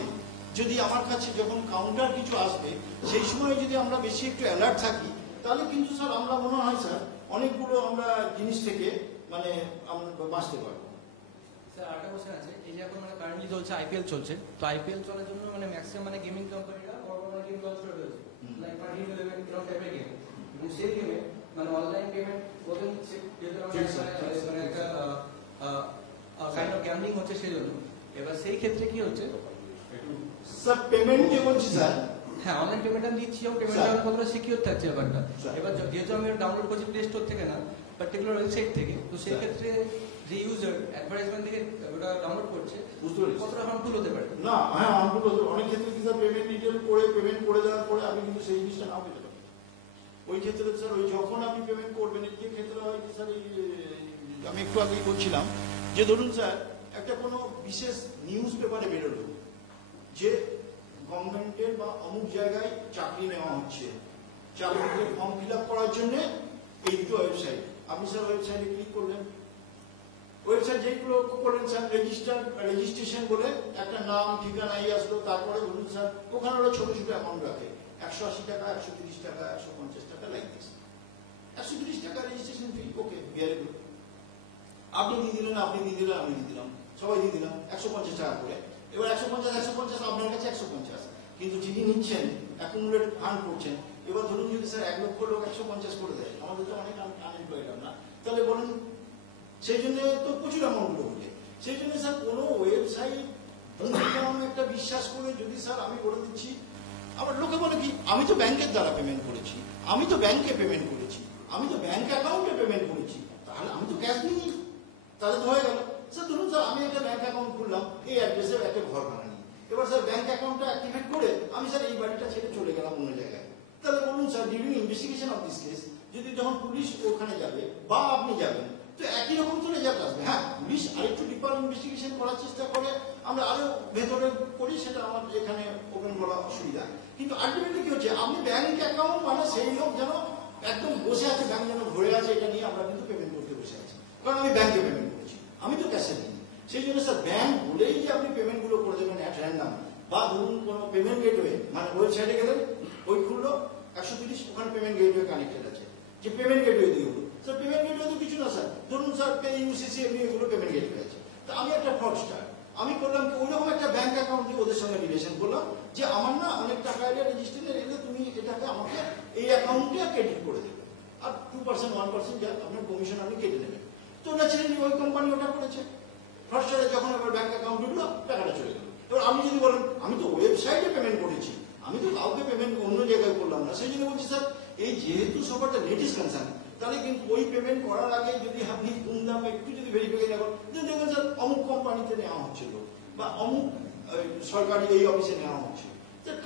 যদি আমার কাছে যখন কাউন্টার কিছু আসবে, সেই সময় যদি আমরা বেশি একটু অ্যালার্ট থাকি, তাহলে কিন্তু স্যার আমরা মনে হয় স্যার অনেকগুলো আমরা জিনিস থেকে মানে আমরা বাঁচতে পারবো। স্যার আরেকটা কোশ্চেন আছে, এই যে এখন মানে কারেন্টলি চলছে আইপিএল চলছে, তো আইপিএল চলার জন্য মানে ম্যাক্সিমাম মানে গেমিং কোম্পানিরা বড় বড় গেম লঞ্চ করে ফেলছে, লাইক পার্টি 11 এরকম টাইপের গেম। এবং সেই গেমে মানে অনলাইন পেমেন্ট বলে দিচ্ছে, যেহেতু মানে একটা কাইন্ড অফ গ্যাম্বলিং হচ্ছে সেই জন্য। এবার সেই ক্ষেত্রে কি হচ্ছে স্যার পেমেন্ট যে বলছি স্যার, হ্যাঁ অনলাইন পেমেন্টটা দিচ্ছি এবং পেমেন্টটা কতটা সিকিউর থাকছে ব্যাপারটা। এবার যেহেতু আমি ডাউনলোড করছি প্লে স্টোর থেকে না, পার্টিকুলার ওয়েবসাইট থেকে, তো সেই ক্ষেত্রে যে ইউজার অ্যাডভার্টাইজমেন্ট থেকে ওটা ডাউনলোড করছে, বুঝতে পেরেছি, কতটা হার্মফুল হতে পারে? না হ্যাঁ হার্মফুল হতে অনেক ক্ষেত্রে কি স্যার পেমেন্ট ডিটেল করে পেমেন্ট করে দেওয়ার পরে আমি কিন্তু সেই জিনিসটা নাও পেতে পারি। ওই ক্ষেত্রে স্যার ওই যখন আপনি পেমেন্ট করবেন, যে ক্ষেত্রে হয় কি স্যার, এই আমি একটু আগেই বলছিলাম যে ধরুন স্যার একটা কোনো বিশেষ নিউজ পেপারে বেরোলো যে গভর্নমেন্টের বা অমুক জায়গায় চাকরি নেওয়া হচ্ছে, চাকরিতে ফর্ম ফিল আপ করার জন্য এই দুটো ওয়েবসাইট। আপনি স্যার ওয়েবসাইটে ক্লিক করলেন, ওয়েবসাইট যেগুলো করলেন স্যার রেজিস্ট্রেশন বলে একটা নাম ঠিকানা আসলো, তারপরে ধরুন স্যার ওখানে ওরা ছোট ছোট অ্যামাউন্ট রাখে, 180 টাকা, 130 টাকা, 150 টাকা, লাইক দিস। 130 টাকা registration fee, okay very good. আপনি দিয়ে দিলেন, আমি দিয়ে দিলাম, সবাই দিয়ে দিলাম 150 টাকা করে। এবার 150 আপনার কাছে 150, কিন্তু যিনি নিচ্ছেন অ্যাকুমুলেট ফান্ড করছেন, এবার ধরুন যদি স্যার 1 লক্ষ লোক 150 করে দেয়, আমাদের তো অনেক আনএমপ্লয়েড আমরা, তাহলে বলুন সেই জন্য তো প্রচুর অ্যামাউন্ট লোকে। সেই জন্য স্যার কোনো ওয়েবসাইট একটা বিশ্বাস করে যদি স্যার আমি করে দিচ্ছি, আবার লোকে বলে কি আমি তো ব্যাংকের দ্বারা পেমেন্ট করেছি, আমি তো ব্যাংকে পেমেন্ট করেছি, আমি তো ব্যাংক অ্যাকাউন্টে পেমেন্ট করেছি, তাহলে আমি তো ক্যাশ নিই, তাহলে তো হয়ে গেল। স্যার ধরুন স্যার আমি একটা ব্যাংক অ্যাকাউন্ট খুললাম এই অ্যাড্রেসে, একটা ঘর ভাড়া নিই, এবার স্যার ব্যাংক অ্যাকাউন্টটা অ্যাক্টিভেট করে আমি স্যার এই বাড়িটা ছেড়ে চলে গেলাম অন্য জায়গায়, তাহলে বলুন sir during investigation of this case যদি যখন পুলিশ ওখানে যাবে বা আপনি যাবেন, তো একই রকম তো রেজাল্ট আসবে। হ্যাঁ পুলিশ আরেকটু ডিপার ইনভেস্টিগেশন করার চেষ্টা করে, আমরা আরো ভেতরে করি, সেটা আমার এখানে ওপেন করা অসুবিধা, কিন্তু আলটিমেটলি কি হচ্ছে, আপনি ব্যাংক অ্যাকাউন্ট মানে সেই লোক যেন একদম বসে আছে, ব্যাংক যেন ভরে আছে, এটা নিয়ে আমরা কিন্তু পেমেন্ট করতে বসে আছি, কারণ আমি ব্যাংকে পেমেন্ট করেছি, আমি তো ক্যাশে নিই। সেই জন্য স্যার ব্যাংক বলেই যে আপনি পেমেন্ট গুলো করে দেবেন অ্যাট র্যান্ডাম, বা ধরুন কোনো পেমেন্ট গেটওয়ে মানে ওয়েবসাইটে গেলেন, ওই খুললো 130, ওখানে পেমেন্ট গেটওয়ে কানেক্টেড আছে, যে পেমেন্ট গেটওয়ে দিয়ে হলো। স্যার পেমেন্ট গেটওয়ে তো কিছু না স্যার, ধরুন স্যার ইউসিসি এমনি এগুলো পেমেন্ট গেটওয়ে আছে, তা আমি একটা ফ্রডস্টার, আমি করলাম কি ওইরকম একটা ব্যাংক অ্যাকাউন্ট দিয়ে ওদের সঙ্গে রিলেশন করলাম যে আমার না অনেক টাকা এলে রেজিস্ট্রেশন এলে তুমি এটাকে আমাকে এই অ্যাকাউন্টে ক্রেডিট করে দেবে, আর 2% 1% যা আপনার কমিশন আপনি কেটে নেবেন। তো ন্যাচারালি ওই কোম্পানি ওটা করেছে, ফ্রডস্টারে যখন আবার ব্যাংক অ্যাকাউন্ট ঢুকলো, টাকাটা চলে গেল। এবার আমি যদি বলেন আমি তো ওয়েবসাইটে পেমেন্ট করেছি, আমি তো কাউকে পেমেন্ট অন্য জায়গায় করলাম না, সেই জন্য বলছি স্যার এই যেহেতু সবার লেটেস্ট কনসার্ন, তাহলে কিন্তু ওই পেমেন্ট করার আগে যদি আপনি দুমদাম একটু যদি ভেরিফিকেশন করেন, দেখবেন স্যার অমুক কোম্পানিতে নেওয়া হচ্ছিল বা অমুক সরকারি এই অফিসে নেওয়া হচ্ছিল।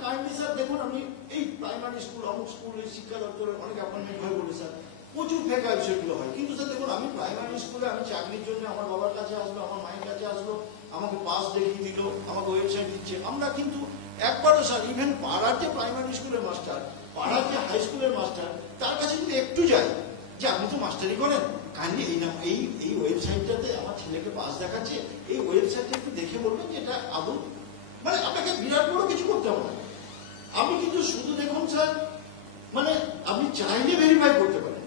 কাইন্ডলি স্যার দেখুন, আমি এই প্রাইমারি স্কুল অমুক স্কুল এই শিক্ষা দপ্তরের অনেক অ্যাপয়েন্টমেন্ট হয়ে বলি স্যার, প্রচুর ফেক ওয়েবসাইটগুলো হয়। কিন্তু স্যার দেখুন আমি প্রাইমারি স্কুলে আমি চাকরির জন্য আমার বাবার কাছে আসলো, আমার মায়ের কাছে আসলো, আমাকে পাস দেখিয়ে দিল, আমাকে ওয়েবসাইট দিচ্ছে, আমরা কিন্তু একবারও স্যার ইভেন পাড়ার যে প্রাইমারি স্কুলের মাস্টার, পাড়ার যে হাই স্কুলের মাস্টার, তার কাছে যদি একটু যাই যে আপনি তো মাস্টারি করেন, কাইন্ডলি এই নাম এই ওয়েবসাইটটাতে আমার ছেলেকে পাস দেখাচ্ছে, এই ওয়েবসাইটটা একটু দেখে বলবেন যে এটা আদৌ, মানে আপনাকে বিরাট বড় কিছু করতে হবে না, আপনি কিন্তু শুধু দেখুন স্যার, মানে আপনি চাইলে ভেরিফাই করতে পারেন,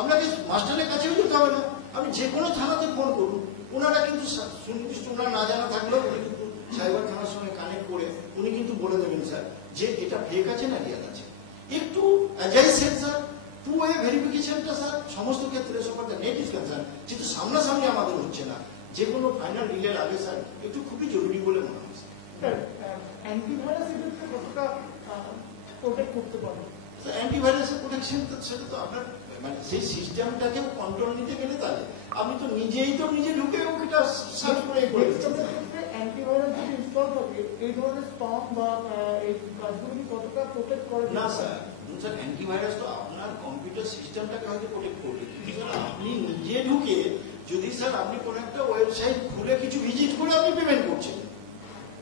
আপনাকে মাস্টারের কাছেও যেতে হবে না, আপনি যে কোনো থানাতে ফোন করুন, ওনারা কিন্তু সুনির্দিষ্ট ওনার না জানা থাকলেও উনি কিন্তু সাইবার থানার সঙ্গে কানেক্ট করে উনি কিন্তু বলে দেবেন স্যার যে এটা ফেক আছে না রিয়াল আছে। একটু অ্যাজাইজ স্যার টু ওয়ে ভেরিফিকেশনটা স্যার সমস্ত ক্ষেত্রে সবার নেট ইজ কনসার্ন, যেহেতু সামনাসামনি আমাদের হচ্ছে না, যে কোনো ফাইনাল ডিলের আগে স্যার একটু খুবই জরুরি বলে মনে হয়। অ্যান্টিভাইরাস এদেরকে কতটা প্রোটেক্ট করতে পারে? অ্যান্টিভাইরাসের প্রোটেকশন সেটা তো আপনার মানে সেই সিস্টেমটাকে কন্ট্রোল নিতে গেলে তাহলে আপনি তো নিজেই তো নিজে ঢুকে ওটা সার্চ করে অ্যান্টিভাইরাস যদি ইনস্টল থাকে এই ধরনের স্টক বা এই কাজগুলি কতটা প্রোটেক্ট করে? না স্যার, স্যার অ্যান্টিভাইরাস তো আপনার কম্পিউটার সিস্টেমটাকে হয়তো প্রোটেক্ট করবে, কিন্তু আপনি নিজে ঢুকে যদি স্যার আপনি কোনো একটা ওয়েবসাইট খুলে কিছু ভিজিট করে আপনি পেমেন্ট করছেন,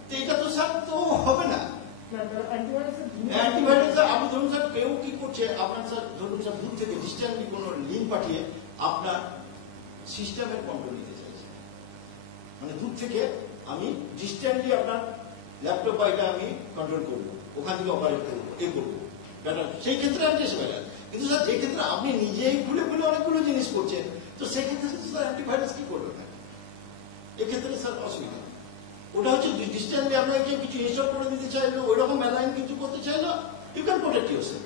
তো এটা তো স্যার তো হবে না। অ্যান্টিভাইরাস আপনি ধরুন স্যার কেউ কি করছে আপনার স্যার ধরুন স্যার দূর থেকে ডিস্ট্যান্টলি কোনো লিঙ্ক পাঠিয়ে আপনার সিস্টেমের কন্ট্রোল নিতে চাইছে, মানে দূর থেকে আমি ডিস্ট্যান্টলি আপনার ল্যাপটপ বা এটা আমি কন্ট্রোল করবো, ওখান থেকে অপারেট করবো, এ করবো ডাটা, সেই ক্ষেত্রে অ্যান্টিভাইরাস। কিন্তু স্যার যে ক্ষেত্রে আপনি নিজেই খুলে খুলে অনেকগুলো জিনিস করছেন, তো সেই ক্ষেত্রে স্যার অ্যান্টিভাইরাস কি করবে না, এক্ষেত্রে স্যার অসুবিধা। ওটা হচ্ছে ডিস্ট্যান্টলি আপনাকে কিছু ইনস্টল করে দিতে চাইলো, ওই রকম অ্যালাইন কিছু করতে চাইলো, ইউ ক্যান প্রোটেক্ট ইউরসেলফ।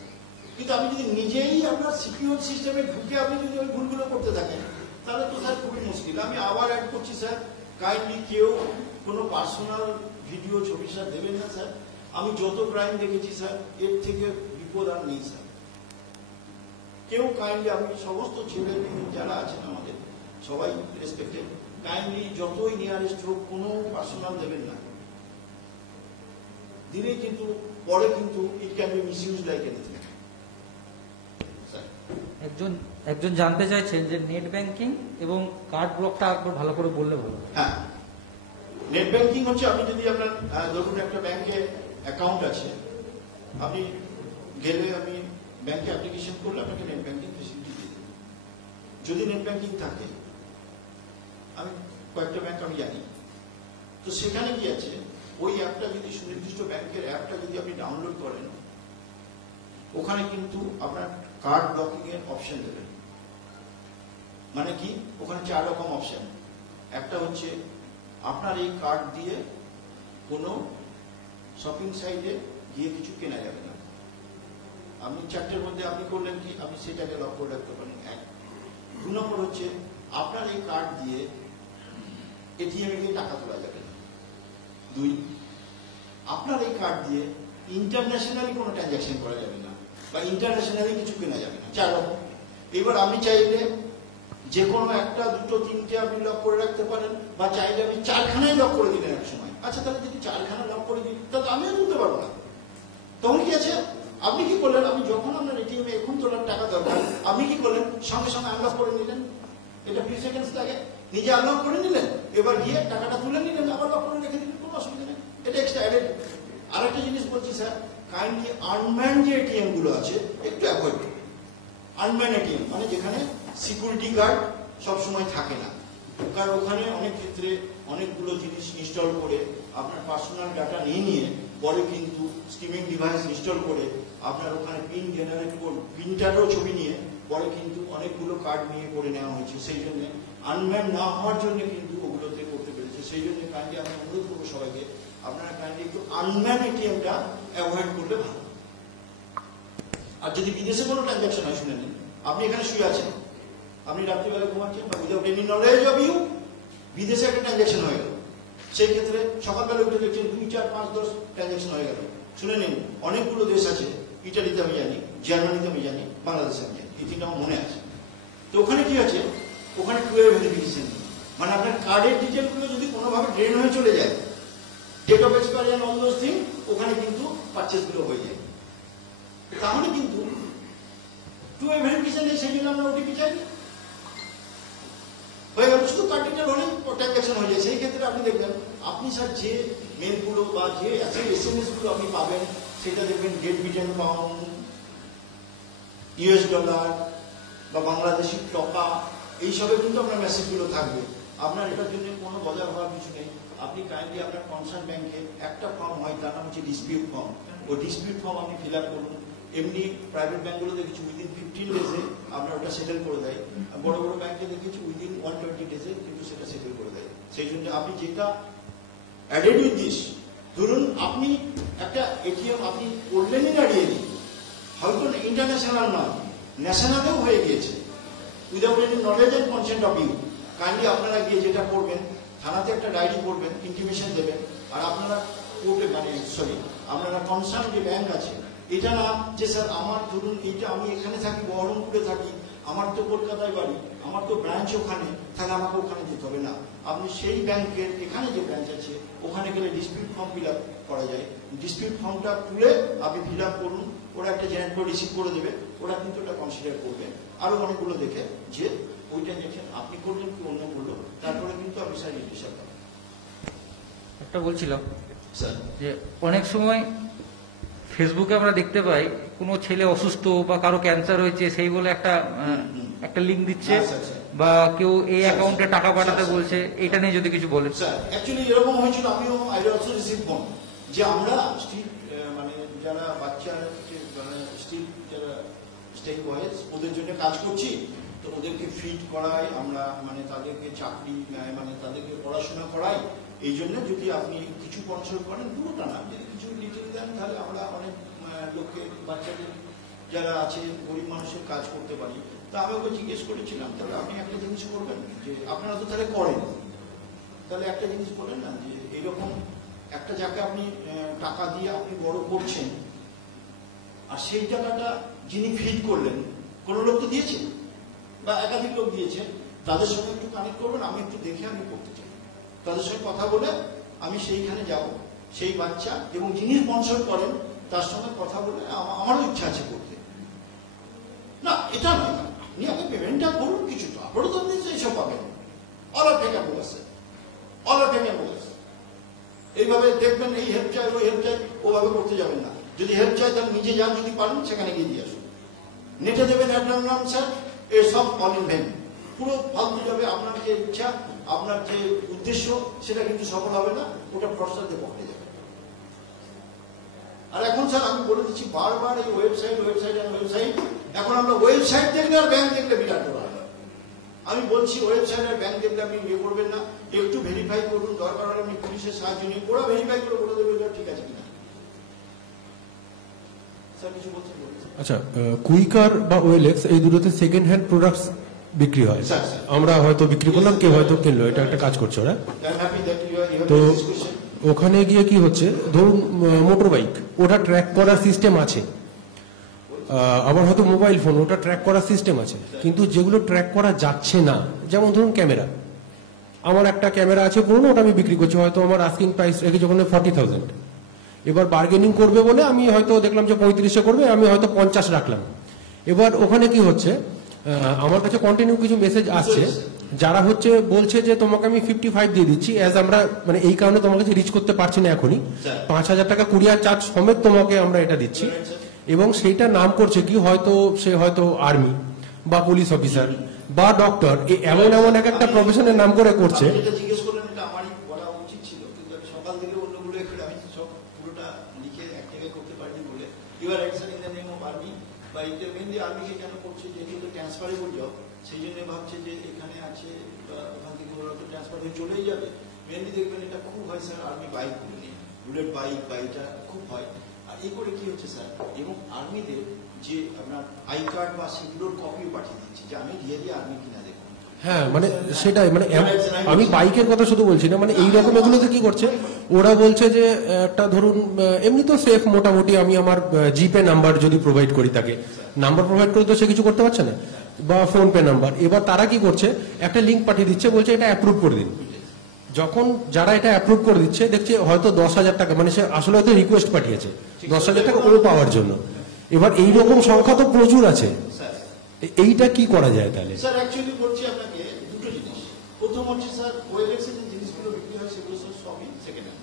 কিন্তু আপনি যদি নিজেই আপনার সিকিউর সিস্টেমে ঢুকে আপনি যদি ওই ভুলগুলো করতে থাকেন, তাহলে তো স্যার খুবই মুশকিল। আমি আবার অ্যাড করছি স্যার, কাইন্ডলি কেউ কোনো পার্সোনাল ভিডিও ছবি স্যার দেবেন না স্যার। আমি যত ক্রাইম দেখেছি স্যার, এর থেকে বিপদ আর নেই স্যার। কেউ কাইন্ডলি, আমি সমস্ত ছেলে যারা আছেন আমাদের সবাই রেসপেক্টেড, কাইন্ডলি যতই নিয়ারেস্ট হোক কোনো পার্সোনাল দেবেন না, দিলে কিন্তু পরে কিন্তু it can be misuse like anything. একজন জানতে চাইছেন যে নেট ব্যাংকিং এবং কার্ড ব্লকটা একবার ভালো করে বললে ভালো। হ্যাঁ, নেট ব্যাংকিং হচ্ছে আপনি যদি আপনার ধরুন একটা ব্যাংকে অ্যাকাউন্ট আছে, আপনি গেলে আপনি ব্যাংকে অ্যাপ্লিকেশন করলে আপনাকে নেট ব্যাংকিং ফেসিলিটি দিয়ে দেবে। যদি নেট ব্যাংকিং থাকে, আমি কয়েকটা ব্যাংক আমি জানি, তো সেখানে কি আছে, ওই অ্যাপটা যদি সুনির্দিষ্ট ব্যাংকের অ্যাপটা যদি আপনি ডাউনলোড করেন, ওখানে কিন্তু আপনার কার্ড ব্লকিং এর অপশন দেবেন। মানে কি, ওখানে 4 রকম অপশন। একটা হচ্ছে আপনার এই কার্ড দিয়ে কোনো শপিং সাইটে গিয়ে কিছু কেনা যাবে না। আপনি 4টের মধ্যে আপনি করলেন কি, আপনি সেটাকে লক করে রাখতে পারেন। 1। 2 নম্বর হচ্ছে আপনার এই কার্ড দিয়ে এটিএম এ গিয়ে টাকা তোলা যাবে না। 2, আপনার এই কার্ড দিয়ে ইন্টারন্যাশনালি কোনো ট্রানজাকশন করা যাবে না, বা ইন্টারন্যাশনালি কিছু কেনা যাবে না। 4 রকম। এবার আপনি চাইলে যে কোনো 1টা 2টো 3টে আপনি লক করে রাখতে পারেন, বা চাইলে আপনি 4খানাই লক করে দিলেন এক সময়। আচ্ছা, তাহলে যদি 4খানা লক করে দিই, তাহলে আমিও তুলতে পারবো না। তখন কি আছে, আপনি কি করলেন, আপনি যখন আপনার এটিএম এ এখন তোলার টাকা দরকার, আপনি কি করলেন, সঙ্গে সঙ্গে আনলক করে নিলেন। এটা ফিউ সেকেন্ডস লাগে, নিজে আনলক করে নিলেন, এবার গিয়ে টাকাটা তুলে নিলেন, আবার লক করে রেখে দিলেন, কোনো অসুবিধা নেই। এটা এক্সট্রা অ্যাডেড। আরেকটা জিনিস বলছি স্যার, কাইন্ডলি আনম্যান যে এটিএম গুলো আছে একটু অ্যাভয়েড করুন। আনম্যান এটিএম মানে যেখানে সিকিউরিটি গার্ড সবসময় থাকে না, কারণ ওখানে অনেক ক্ষেত্রে অনেকগুলো জিনিস ইনস্টল করে আপনার পার্সোনাল ডাটা নিয়ে পরে কিন্তু স্কিমিং ডিভাইস ইনস্টল করে আপনার ওখানে পিন জেনারেট করে পিনটারও ছবি নিয়ে পরে কিন্তু অনেকগুলো কার্ড নিয়ে করে নেওয়া হয়েছে। সেই জন্য আনম্যান না হওয়ার জন্য কিন্তু ওগুলোতে করতে পেরেছে। সেই জন্য কাইন্ডলি আমি অনুরোধ করবো সবাইকে, আপনারা কাইন্ডলি একটু আনম্যান এটিএমটা অ্যাভয়েড করলে ভালো। আর যদি বিদেশে কোনো ট্রানজাকশন হয়, শুনে নিন, আপনি এখানে শুয়ে আছেন, আপনি রাত্রিবেলা ঘুমাচ্ছেন, বা without any knowledge of you বিদেশে একটা ট্রানজাকশন হয়ে গেল, সেই ক্ষেত্রে সকালবেলা উঠে দেখছেন 2, 4, 5, 10 ট্রানজাকশন হয়ে গেল। শুনে নিন, অনেকগুলো দেশ আছে, ইটালিতে আমি জানি, জার্মানিতে আমি জানি, বাংলাদেশে আমি জানি, এই 3টা আমার মনে আছে। তো ওখানে কি আছে, ওখানে 2 ওয়ে ভেরিফিকেশন, মানে আপনার কার্ডের ডিটেলগুলো যদি কোনোভাবে ড্রেন হয়ে চলে যায়, date of expiry on those thing, ওখানে কিন্তু পারচেসগুলো হয়ে যায়। তাহলে কিন্তু 2 ওয়ে ভেরিফিকেশন নেই, সেই জন্য আমরা ওটিপি চাই হয়ে গেল, শুধু কার্ড ডিটেল হলেই ট্রানজাকশন হয়ে যায়। সেই ক্ষেত্রে আপনি দেখবেন, আপনি স্যার যে মেলগুলো বা যে এসএমএস গুলো আপনি পাবেন, সেটা দেখবেন great Britain pound, US dollar বা বাংলাদেশি টাকা, এইসবে কিন্তু আপনার মেসেজগুলো থাকবে। আপনার এটার জন্য কোনো বজার হওয়ার কিছু নেই। আপনি কাইন্ডলি আপনার কনসার্ন ব্যাংকে একটা ফর্ম হয়, তার নাম হচ্ছে ডিসপিউট ফর্ম। ওই ডিসপিউট ফর্ম আপনি ফিল আপ করুন। এমনি প্রাইভেট ব্যাংকগুলো দেখেছি উইদিন 15 ডেজে আপনার ওটা সেটেল করে দেয়, বড় বড় ব্যাংকে দেখেছি উইদিন 120 ডেজে কিন্তু সেটা সেটেল করে দেয়। সেই জন্য আপনি যেটা অ্যাডেড উইথ দিস, ধরুন আপনি একটা এটিএম আপনি করলেনই না ডিএনই, হয়তো ইন্টারন্যাশনাল নয়, ন্যাশনালেও হয়ে গিয়েছে, without any knowledge and consent of you. Kindly আপনারা গিয়ে যেটা করবেন, থানাতে একটা ডায়েরি করবেন, ইন্টিমেশন দেবেন, আর আপনারা কোর্টে আপনারা কনসার্ন যে ব্যাংক আছে, এটা না যে স্যার আমার ধরুন এইটা আমি এখানে থাকি, বহরমপুরে থাকি, আমার তো কলকাতায় বাড়ি, আমার তো ব্রাঞ্চ ওখানে, তাহলে আমাকে ওখানে যেতে হবে না। আপনি সেই ব্যাংকের এখানে যে ব্রাঞ্চ আছে ওখানে গেলে ডিসপিউট ফর্ম ফিল আপ করা যায়, ডিসপিউট ফর্মটা তুলে আপনি ফিল আপ করুন, ওরা একটা জেনারেট করে রিসিভ করে দেবে, ওরা কিন্তু ওটা কনসিডার করবে। আরো অনেকগুলো দেখে যে ওই ট্রানজাকশন আপনি করলেন কি অন্য করলো, তারপরে কিন্তু আপনি স্যার হিসাব করেন। একটা বলছিলাম স্যার যে অনেক সময় ফেসবুকে আমরা দেখতে পাই কোনো ছেলে অসুস্থ বা কারো ক্যান্সার হয়েছে সেই বলে একটা লিঙ্ক দিচ্ছে, বা কেউ এই অ্যাকাউন্টে টাকা পাঠাতে বলছে, এটা নিয়ে যদি কিছু বলেন। স্যার অ্যাকচুয়ালি এরকম হয়েছিল, আমিও আই অলসো রিসিভ ফোন যে আমরা স্ট্রিট মানে যারা বাচ্চা স্ট্রিট যারা স্টেট বয়েজ ওদের জন্য কাজ করছি, তো ওদেরকে ফিট করাই আমরা, মানে তাদেরকে চাকরি মানে তাদেরকে পড়াশোনা করাই। এই জন্য যদি আপনি কিছু স্পন্সর করেন, পুরোটা না, যদি কিছু লিটল দেন, তাহলে আমরা অনেক লোককে বাচ্চাদের যারা আছে গরিব মানুষের কাজ করতে পারি। তা আমি ওকে জিজ্ঞেস করেছিলাম, তাহলে আপনি একটা জিনিস করবেন যে আপনারা তো তাহলে করেন, তাহলে একটা জিনিস বলেন না যে এরকম একটা যাকে আপনি টাকা দিয়ে আপনি বড় করছেন, আর সেই টাকাটা যিনি ফিট করলেন কোনো লোক তো দিয়েছেন বা একাধিক লোক দিয়েছেন, তাদের সঙ্গে একটু কানেক্ট করবেন, আমি একটু দেখে আমি করতে চাই, তাদের সঙ্গে কথা বলে আমি সেইখানে যাব, সেই বাচ্চা এবং যিনি স্পন্সর করেন তার সঙ্গে কথা বলে আমারও ইচ্ছা আছে করতে। না এটা নয়, আপনি আগে পেমেন্টটা করুন কিছু, তো আপনারও তো এইসব পাবেন। অল আর টেকার বলেছে, অল আর টেকার বলেছে, এইভাবে দেখবেন এই হেল্প চাই ওই হেল্প চাই, ওভাবে করতে যাবেন না। যদি হেল্প চাই তাহলে নিজে যান, যদি পারেন সেখানে গিয়ে দিয়ে আসুন। নেটে দেবেন অ্যাড্রাম স্যার, এ সব অল ইন ভ্যান, পুরো ফালতু যাবে। আপনার যে ইচ্ছা, আপনার যে উদ্দেশ্য, সেটা কিন্তু সফল হবে না, ওটা ফ্রডস্টারদের পকেটে যাবে। আর এখন স্যার আমি বলে দিচ্ছি বারবার, এই ওয়েবসাইট এখন আমরা ওয়েবসাইট দেখলে আর ব্যাংক দেখলে বিরাট করা হয়। আমি বলছি ওয়েবসাইট আর ব্যাংক দেখলে আপনি ইয়ে করবেন না, একটু ভেরিফাই করুন, দরকার হলে আপনি পুলিশের সাহায্য নিয়ে ওরা ভেরিফাই করে বলে দেবে ঠিক আছে কিনা। স্যার কিছু বলছেন? আচ্ছা, কুইকার বা ওয়েলেক্স এই দুটোতে সেকেন্ড হ্যান্ড প্রোডাক্টস বিক্রি হয়, আমরা হয়তো বিক্রি করলাম, কেউ হয়তো কিনলো, এটা একটা কাজ করছে ওরা। তো ওখানে গিয়ে কি হচ্ছে, ধরুন মোটর বাইক, ওটা ট্র্যাক করার সিস্টেম আছে, আবার হয়তো মোবাইল ফোন, ওটা ট্র্যাক করার সিস্টেম আছে, কিন্তু যেগুলো ট্র্যাক করা যাচ্ছে না, যেমন ধরুন ক্যামেরা, আমার একটা ক্যামেরা আছে পুরনো, ওটা আমি বিক্রি করছি, হয়তো আমার আস্কিং প্রাইস রেখেছি ওখানে 40,000, এবার বার্গেনিং করবে বলে আমি হয়তো দেখলাম যে 35-এ করবে, আমি হয়তো 50 রাখলাম। এবার ওখানে কি হচ্ছে, আমার কাছে কন্টিনিউ কিছু মেসেজ আসছে, যারা হচ্ছে বলছে যে তোমাকে আমি 55 দিয়ে দিচ্ছি, অ্যাজ আমরা মানে এই কারণে তোমার কাছে রিচ করতে পারছি না এখনই, 5,000 টাকা কুরিয়ার চার্জ সমেত তোমাকে আমরা এটা দিচ্ছি, এবং সেইটা নাম করছে কি হয়তো সে হয়তো আর্মি বা পুলিশ অফিসার বা ডক্টর, এমন এমন এক একটা প্রফেশনের নাম করে করছে। জিজ্ঞেস করলেন, এটা আমারই বলা উচিত ছিল, কিন্তু আমি সকাল থেকে অন্যগুলো আমি সব পুরোটা লিখে এক জায়গায় করতে পারিনি বলে। Your action in the name of army, বা এটা মেনলি আর্মিকে কেন করছে, যেহেতু ট্রান্সফারেবল জব, সেই জন্য ভাবছে যে এখানে আছে বা ওখান থেকে ওরা তো ট্রান্সফার হয়ে চলেই যাবে। মেনলি দেখবেন এটা খুব হয় স্যার, আর্মি বাইক নিয়ে বুলেট বাইক বা এটা খুব হয়। আর এই করে কি হচ্ছে স্যার, এবং আর্মিদের যে আপনার আই কার্ড বা সেগুলোর কপিও পাঠিয়ে দিচ্ছে, যে আমি রিয়েলি আর্মি কিনা দেখুন। হ্যাঁ, মানে সেটাই, মানে আমি বাইকের কথা শুধু বলছি না, মানে এই রকম এগুলোতে কি করছে, ওরা বলছে যে একটা ধরুন এমনি তো সেফ মোটামুটি, আমি আমার জিপে নাম্বার যদি প্রোভাইড করি, তাকে নাম্বার প্রোভাইড করে তো সে কিছু করতে পারছে না, বা ফোন পে নাম্বার। এবার তারা কি করছে, একটা লিঙ্ক পাঠিয়ে দিচ্ছে, বলছে এটা অ্যাপ্রুভ করে দিন। যখন যারা এটা অ্যাপ্রুভ করে দিচ্ছে, দেখছে হয়তো 10,000 টাকা, মানে সে আসলে হয়তো রিকোয়েস্ট পাঠিয়েছে 10,000 টাকা ও পাওয়ার জন্য। এবার এইরকম সংখ্যা তো প্রচুর আছে, এইটা কি করা যায় তাহলে? স্যার অ্যাকচুয়ালি বলছি আপনাকে দুটো জিনিস। প্রথম হচ্ছে স্যার, ওয়েবসাইটে যে জিনিসগুলো বিক্রি হয় সেগুলো সবই সেকেন্ড হ্যান্ড।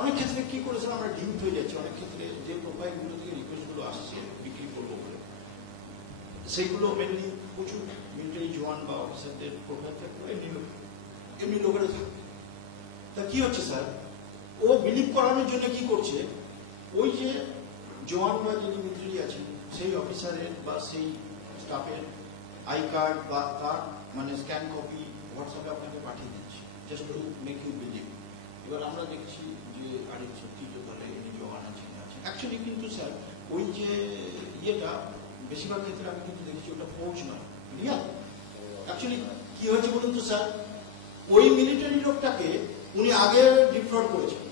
অনেক ক্ষেত্রে কি করেছেন, আমরা ডিমিট হয়ে যাচ্ছি, অনেক ক্ষেত্রে যে প্রোফাইলগুলো থেকে রিকোয়েস্টগুলো আসছে বিক্রি করবো বলে, সেইগুলো মেনলি প্রচুর মিলিটারি জওয়ান বা অফিসারদের প্রোফাইল থাকবে, এমনি লোকেরা থাকবে। তা কি হচ্ছে স্যার, ও বিলিভ করানোর জন্য কি করছে, ওই যে জওয়ান বা যিনি মিলিটারি আছেন সেই অফিসারের বা সেই স্টাফের আই কার্ড বা তার মানে স্ক্যান কপি হোয়াটসঅ্যাপে আপনাকে পাঠিয়ে দিচ্ছি, just to make you believe. এবার আমরা দেখছি যে আরে সত্যি তো তাহলে এমনি জওয়ান আছেন। অ্যাকচুয়ালি কিন্তু স্যার ওই যে ইয়েটা বেশিরভাগ ক্ষেত্রে আমি কিন্তু দেখেছি ওটা ফৌজ নয়, রিয়াল। অ্যাকচুয়ালি কি হয়েছে বলুন তো স্যার, ওই মিলিটারি লোকটাকে উনি আগে ডিফ্রড করেছেন,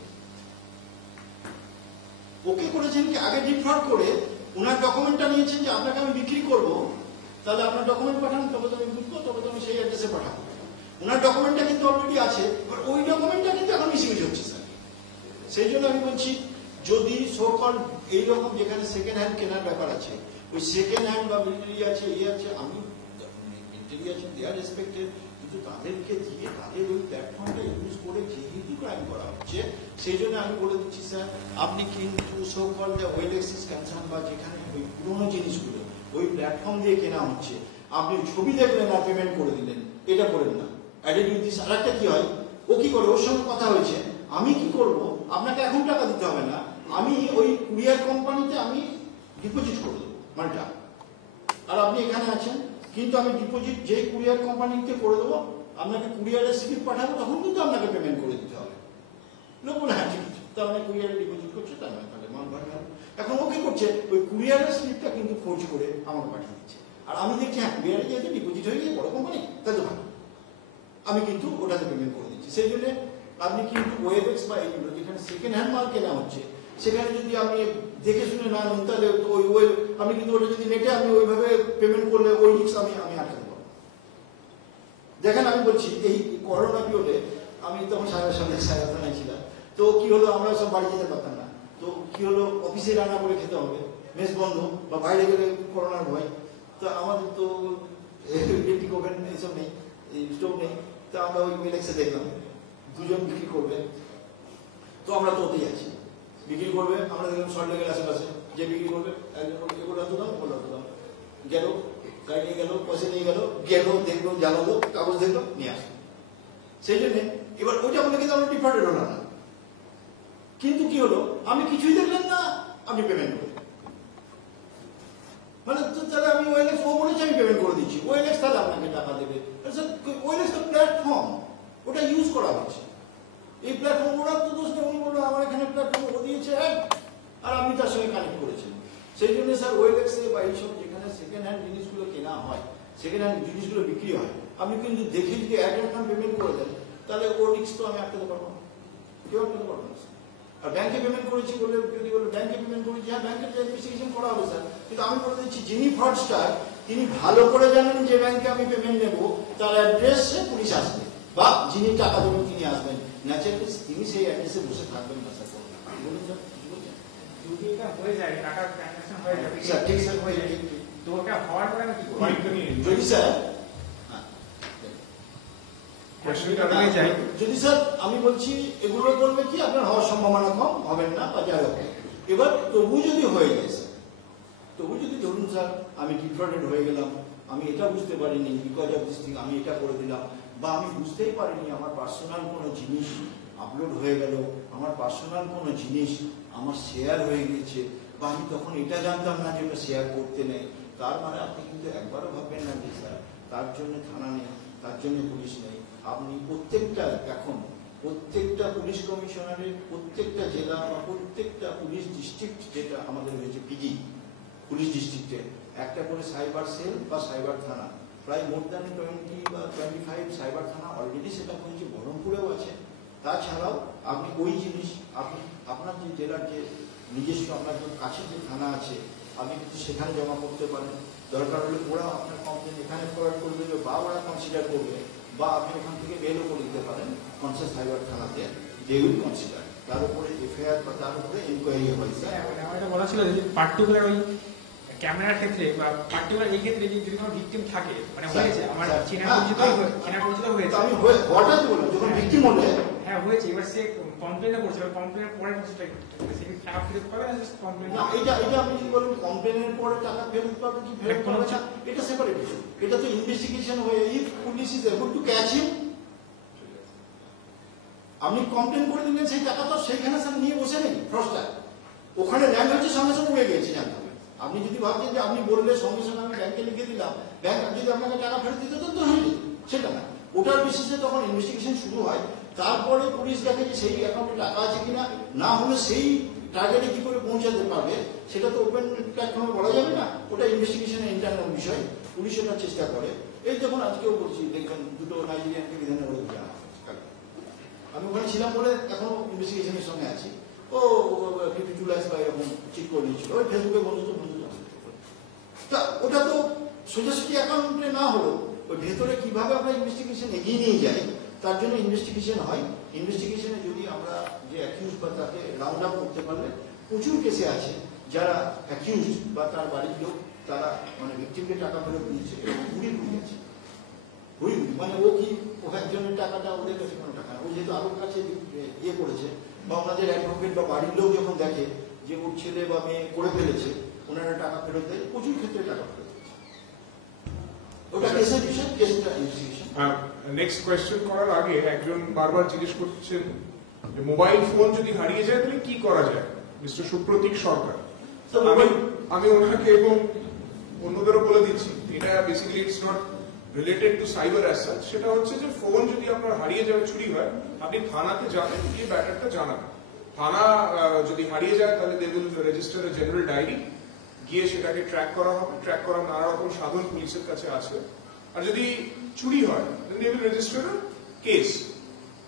ওকে করেছেন কি আগে ডিফ্রড করে ওনার ডকুমেন্টটা নিয়েছেন যে আপনাকে আমি বিক্রি করব, তাহলে আপনার ডকুমেন্ট পাঠান, তবে তো আমি বুঝবো, তবে তো আমি সেই অ্যাড্রেসে পাঠাবো। ওনার ডকুমেন্টটা কিন্তু অলরেডি আছে, বাট ওই ডকুমেন্টটা কিন্তু এখন মিসইউজ হচ্ছে স্যার। সেই জন্য আমি বলছি, যদি সোকল এইরকম যেখানে সেকেন্ড হ্যান্ড কেনার ব্যাপার আছে, ওই সেকেন্ড হ্যান্ড বা মিলিটারি আছে, আছে, আমি মিলিটারি আছে, দে আর রেসপেক্টেড, কিন্তু তাদেরকে দিয়ে তাদের ওই প্ল্যাটফর্মটা ইউজ করে যেহেতু ক্রাইম করা হচ্ছে, সেই জন্য আমি বলে দিচ্ছি স্যার, আপনি কিন্তু সোকল যে ওয়েলএক্স ইজ কনসার্ন বা যেখানে ওই পুরোনো জিনিসগুলো ওই প্ল্যাটফর্ম দিয়ে কেনা হচ্ছে, আপনি ছবি দেখলেন আর পেমেন্ট করে দিলেন, এটা করেন না। অ্যাডেড উইথ দিস আরেকটা কি হয়, ও কি করে, ওর সঙ্গে কথা হয়েছে, আমি কি করব, আপনাকে এখন টাকা দিতে হবে না, আমি ওই কুরিয়ার কোম্পানিতে আমি ডিপোজিট করে দেবো মানিটা, আর আপনি এখানে আছেন, কিন্তু আমি ডিপোজিট যেই কুরিয়ার কোম্পানিতে করে দেবো, আপনাকে কুরিয়ারের স্লিপ পাঠাবো, তখন কিন্তু আপনাকে পেমেন্ট করে দিতে হবে। লোক বলে হ্যাঁ ঠিক আছে, তার মানে কুরিয়ারে ডিপোজিট করছে, তার মানে তাহলে মাল ভাড়া। এখন ও কি করছে, ওই কুরিয়ারের স্লিপটা কিন্তু ফৌজ করে আমাকে পাঠিয়ে দিচ্ছে, আর আমি দেখছি হ্যাঁ কুরিয়ারে যেহেতু ডিপোজিট হয়ে গিয়ে বড় কোম্পানি, তাহলে ভালো, আমি কিন্তু ওটাতে পেমেন্ট করে দিচ্ছি। সেই জন্য আপনি কিন্তু ওয়েবএক্স বা এইগুলো যেখানে সেকেন্ড হ্যান্ড মাল কেনা হচ্ছে, সেখানে যদি আমি দেখে শুনে না নিন, তাহলে ওই ওয়েব আমি কিন্তু ওটা যদি নেটে আমি ওইভাবে পেমেন্ট করলে ওই রিস্ক আমি আটকাতে পারবো। দেখেন আমি বলছি, এই করোনা পিরিয়ডে আমি তখন সামনে থানায় ছিলাম, তো কি হলো, আমরা সব বাড়ি যেতে পারতাম না, তো কি হলো, অফিসে রান্না করে খেতে হবে, মেস বন্ধ বা বাইরে গেলে করোনার ভয়, তো আমাদের তো ইলেকট্রিক ওভেন এইসব নেই, স্টোভ নেই, তো আমরা ওই ওয়েলএক্সে দেখলাম দুজন বিক্রি করবে, তো আমরা তো ওতেই আছি, বিক্রি করবে, আমরা দেখলাম সল্টলেকের আশেপাশে যে বিক্রি করবে, একজন এগুলো এত দাম, ওগুলো এত দাম, গেল গাড়ি নিয়ে গেল, পয়সা নিয়ে গেল, দেখলো, জ্বালালো, কাগজ দেখলো, নিয়ে আসলো। সেই জন্য এবার ওইটা বলে কিন্তু আমরা ডিফল্টেড হলাম না, কিন্তু কি হলো, আমি কিছুই দেখলাম না, আপনি পেমেন্ট করলেন, মানে তাহলে আমি ওয়েলএক্স ও বলেছি আমি পেমেন্ট করে দিচ্ছি, ওয়েলএক্স তাহলে আপনাকে টাকা দেবে। ওয়েলএক্স তো প্ল্যাটফর্ম, ওটা ইউজ করা হচ্ছে, এই প্ল্যাটফর্ম ওরা তো দোষ নেই, উনি বললো আমার এখানে প্ল্যাটফর্ম ও দিয়েছে আর আপনি তার সঙ্গে কানেক্ট করেছেন। সেই জন্য স্যার ওয়েলএক্সে বা এইসব যেখানে সেকেন্ড হ্যান্ড জিনিসগুলো কেনা হয়, সেকেন্ড হ্যান্ড জিনিসগুলো বিক্রি হয়, আপনি কিন্তু দেখে যদি এক পেমেন্ট করে দেন, তাহলে ও রিস্ক তো আমি আটকাতে পারবো না, কেউ আটকাতে পারবো না। আর ব্যাংকে পেমেন্ট করেছি বলে যদি বলে ব্যাংকে পেমেন্ট করেছি, হ্যাঁ ব্যাংকের ইনভেস্টিগেশন করা হবে স্যার, কিন্তু আমি বলে দিচ্ছি যিনি ফ্রডস্টার তিনি ভালো করে জানেন যে ব্যাংকে আমি পেমেন্ট নেব, তার অ্যাড্রেসে পুলিশ আসবে বা যিনি টাকা দেবেন তিনি আসবেন, ন্যাচারালি তিনি সেই অ্যাড্রেসে বসে থাকবেন না স্যার। বলুন স্যার, যদি এটা হয়ে যায়, টাকা ট্রানজাকশন হয়ে যাবে, স্যার ঠিক স্যার হয়ে যায়, তো ওটা হওয়ার পরে আমি কি করব? যদি স্যার যদি স্যার আমি বলছি এগুলো করবে কি আপনার হওয়ার সম্ভাবনা কম, হবেন না বা যাই হোক, এবার তবু যদি হয়ে যায় স্যার, তবু যদি ধরুন স্যার আমি ডিফ্রডেড হয়ে গেলাম, আমি এটা বুঝতে পারিনি, বিকজ অফ দিস থিং আমি এটা করে দিলাম, বা আমি বুঝতেই পারিনি আমার পার্সোনাল কোনো জিনিস আপলোড হয়ে গেল, আমার পার্সোনাল কোনো জিনিস আমার শেয়ার হয়ে গেছে, বা আমি তখন এটা জানতাম না যে ওটা শেয়ার করতে নেই, তার মানে আপনি কিন্তু একবারও ভাববেন না যে স্যার তার জন্য থানা নেই, তার জন্য পুলিশ নেই। আপনি প্রত্যেকটা এখন প্রত্যেকটা পুলিশ কমিশনারের প্রত্যেকটা জেলা বা প্রত্যেকটা পুলিশ ডিস্ট্রিক্ট যেটা আমাদের হয়েছে পিজি পুলিশ ডিস্ট্রিক্টে একটা করে সাইবার সেল বা সাইবার থানা, প্রায় মোর দ্যান 20 বা 25 সাইবার থানা অলরেডি সেট আপ হয়েছে, বহরমপুরেও আছে। তাছাড়াও আপনি ওই জিনিস আপনি আপনার যে জেলার যে নিজস্ব আপনার কাছে যে থানা আছে আপনি কিন্তু সেখানে জমা করতে পারেন, দরকার হলে ওরা আপনার কমপ্লেন এখানে ফরওয়ার্ড করে দেবে বা ওরা কনসিডার করবে, বা আপনি ওখান থেকে মেলও করে দিতে পারেন কনসাস সাইবার থানাতে, দে উইল কনসিডার, তার উপরে এফআইআর বা তার উপরে এনকোয়ারি হয়। স্যার আমার এটা বলা ছিল যে পার্টিকুলার ওই ক্যামেরার ক্ষেত্রে বা পার্টিকুলার এই ক্ষেত্রে যদি কোনো ভিকটিম থাকে, মানে হয়েছে আমার চেনা পরিচিত হয়েছে, আমি হঠাৎ বললাম যখন ভিকটিম হলে হ্যাঁ হয়েছে, এবার সে কমপ্লেনও করছে, কমপ্লেনের পরে প্রসেসটা সে কি টাকা ফেরত পাবে না জাস্ট কমপ্লেন? না, এটা আপনি যদি বলেন কমপ্লেনের পরে টাকা ফেরত পাবে কি ফেরত পাবে না, এটা সেপারেট ইস্যু, এটা তো ইনভেস্টিগেশন হয়ে if police is able to catch him, আপনি কমপ্লেন করে দিলেন সেই টাকা তো সেইখানে স্যার নিয়ে বসে নেই ফ্রডস্টার, ওখানে ল্যান্ড হচ্ছে সঙ্গে সঙ্গে উড়ে গেছে জানতে হবে। আপনি যদি ভাবছেন যে আপনি বললে সঙ্গে সঙ্গে আমি ব্যাংকে লিখে দিলাম, ব্যাংক যদি আপনাকে টাকা ফেরত দিতে তো হয়ে যেত, সেটা না, ওটার বেসিসে তখন ইনভেস্টিগেশন শুরু হয়, তারপরে পুলিশ দেখে যে সেই অ্যাকাউন্টে টাকা আছে কিনা, না হলে সেই টার্গেটে কি করে পৌঁছাতে পারবে সেটা তো ওপেন প্ল্যাটফর্মে বলা যাবে না, ওটা ইনভেস্টিগেশনের ইন্টারনাল বিষয়, পুলিশ এটা চেষ্টা করে। এই যখন আজকেও বলছি, দেখবেন দুটো নাইজেরিয়ানকে বিধানের করে দেওয়া হয়। আমি ওখানে ছিলাম বলে এখনো ইনভেস্টিগেশনের সঙ্গে আছি। ও 52 লাখ বা এরকম ঠিক করে নিয়েছিল, ওই ফেসবুকে বন্ধুত্ব। তা ওটা তো সোজাসুজি অ্যাকাউন্টে না হলেও ওই ভেতরে কিভাবে আমরা ইনভেস্টিগেশন এগিয়ে নিয়ে যাই, তার জন্য ইনভেস্টিগেশন হয়। ইনভেস্টিগেশনে যদি আমরা যে অ্যাকিউজ বা তাকে রাউন্ড আপ করতে পারলে, প্রচুর কেসে আছে যারা অ্যাকিউজ বা তার বাড়ির লোক তারা মানে ভিকটিমকে টাকা ফেরত দিয়েছে এবং ঘুরি গেছে। ঘুরি মানে ও কি ও একজনের টাকাটা ওদের কাছে কোনো টাকা, ও যেহেতু আরোর কাছে ইয়ে করেছে, বা ওনাদের অ্যাডভোকেট বা বাড়ির লোক যখন দেখে যে ওর ছেলে বা মেয়ে করে ফেলেছে, ওনারা টাকা ফেরত দেয়, প্রচুর ক্ষেত্রে টাকা ফেরত দিচ্ছে। ওটা কেসের বিষয়, কেসটা ইনভেস্টিগেশন। নেক্সট কোয়েশ্চেন করার আগে একজন বারবার জিজ্ঞেস করছেন যে মোবাইল ফোন যদি হারিয়ে যায় তাহলে কি করা যায়, মিস্টার সুপ্রতীক সরকার। আমি ওনাকে এবং অন্যদেরও বলে দিচ্ছি, এটা basically it's not related to cyber as such. সেটা হচ্ছে যে ফোন যদি আপনার হারিয়ে যায়, চুরি হয়, আপনি থানাতে যাবেন, গিয়ে ব্যাটারটা জানাবেন। থানা যদি হারিয়ে যায় তাহলে they will register a general diary, গিয়ে সেটাকে ট্র্যাক করা হবে। ট্র্যাক করার নানা রকম সাধন পুলিশের কাছে আছে। আর যদি চুরি হয় they will register a case.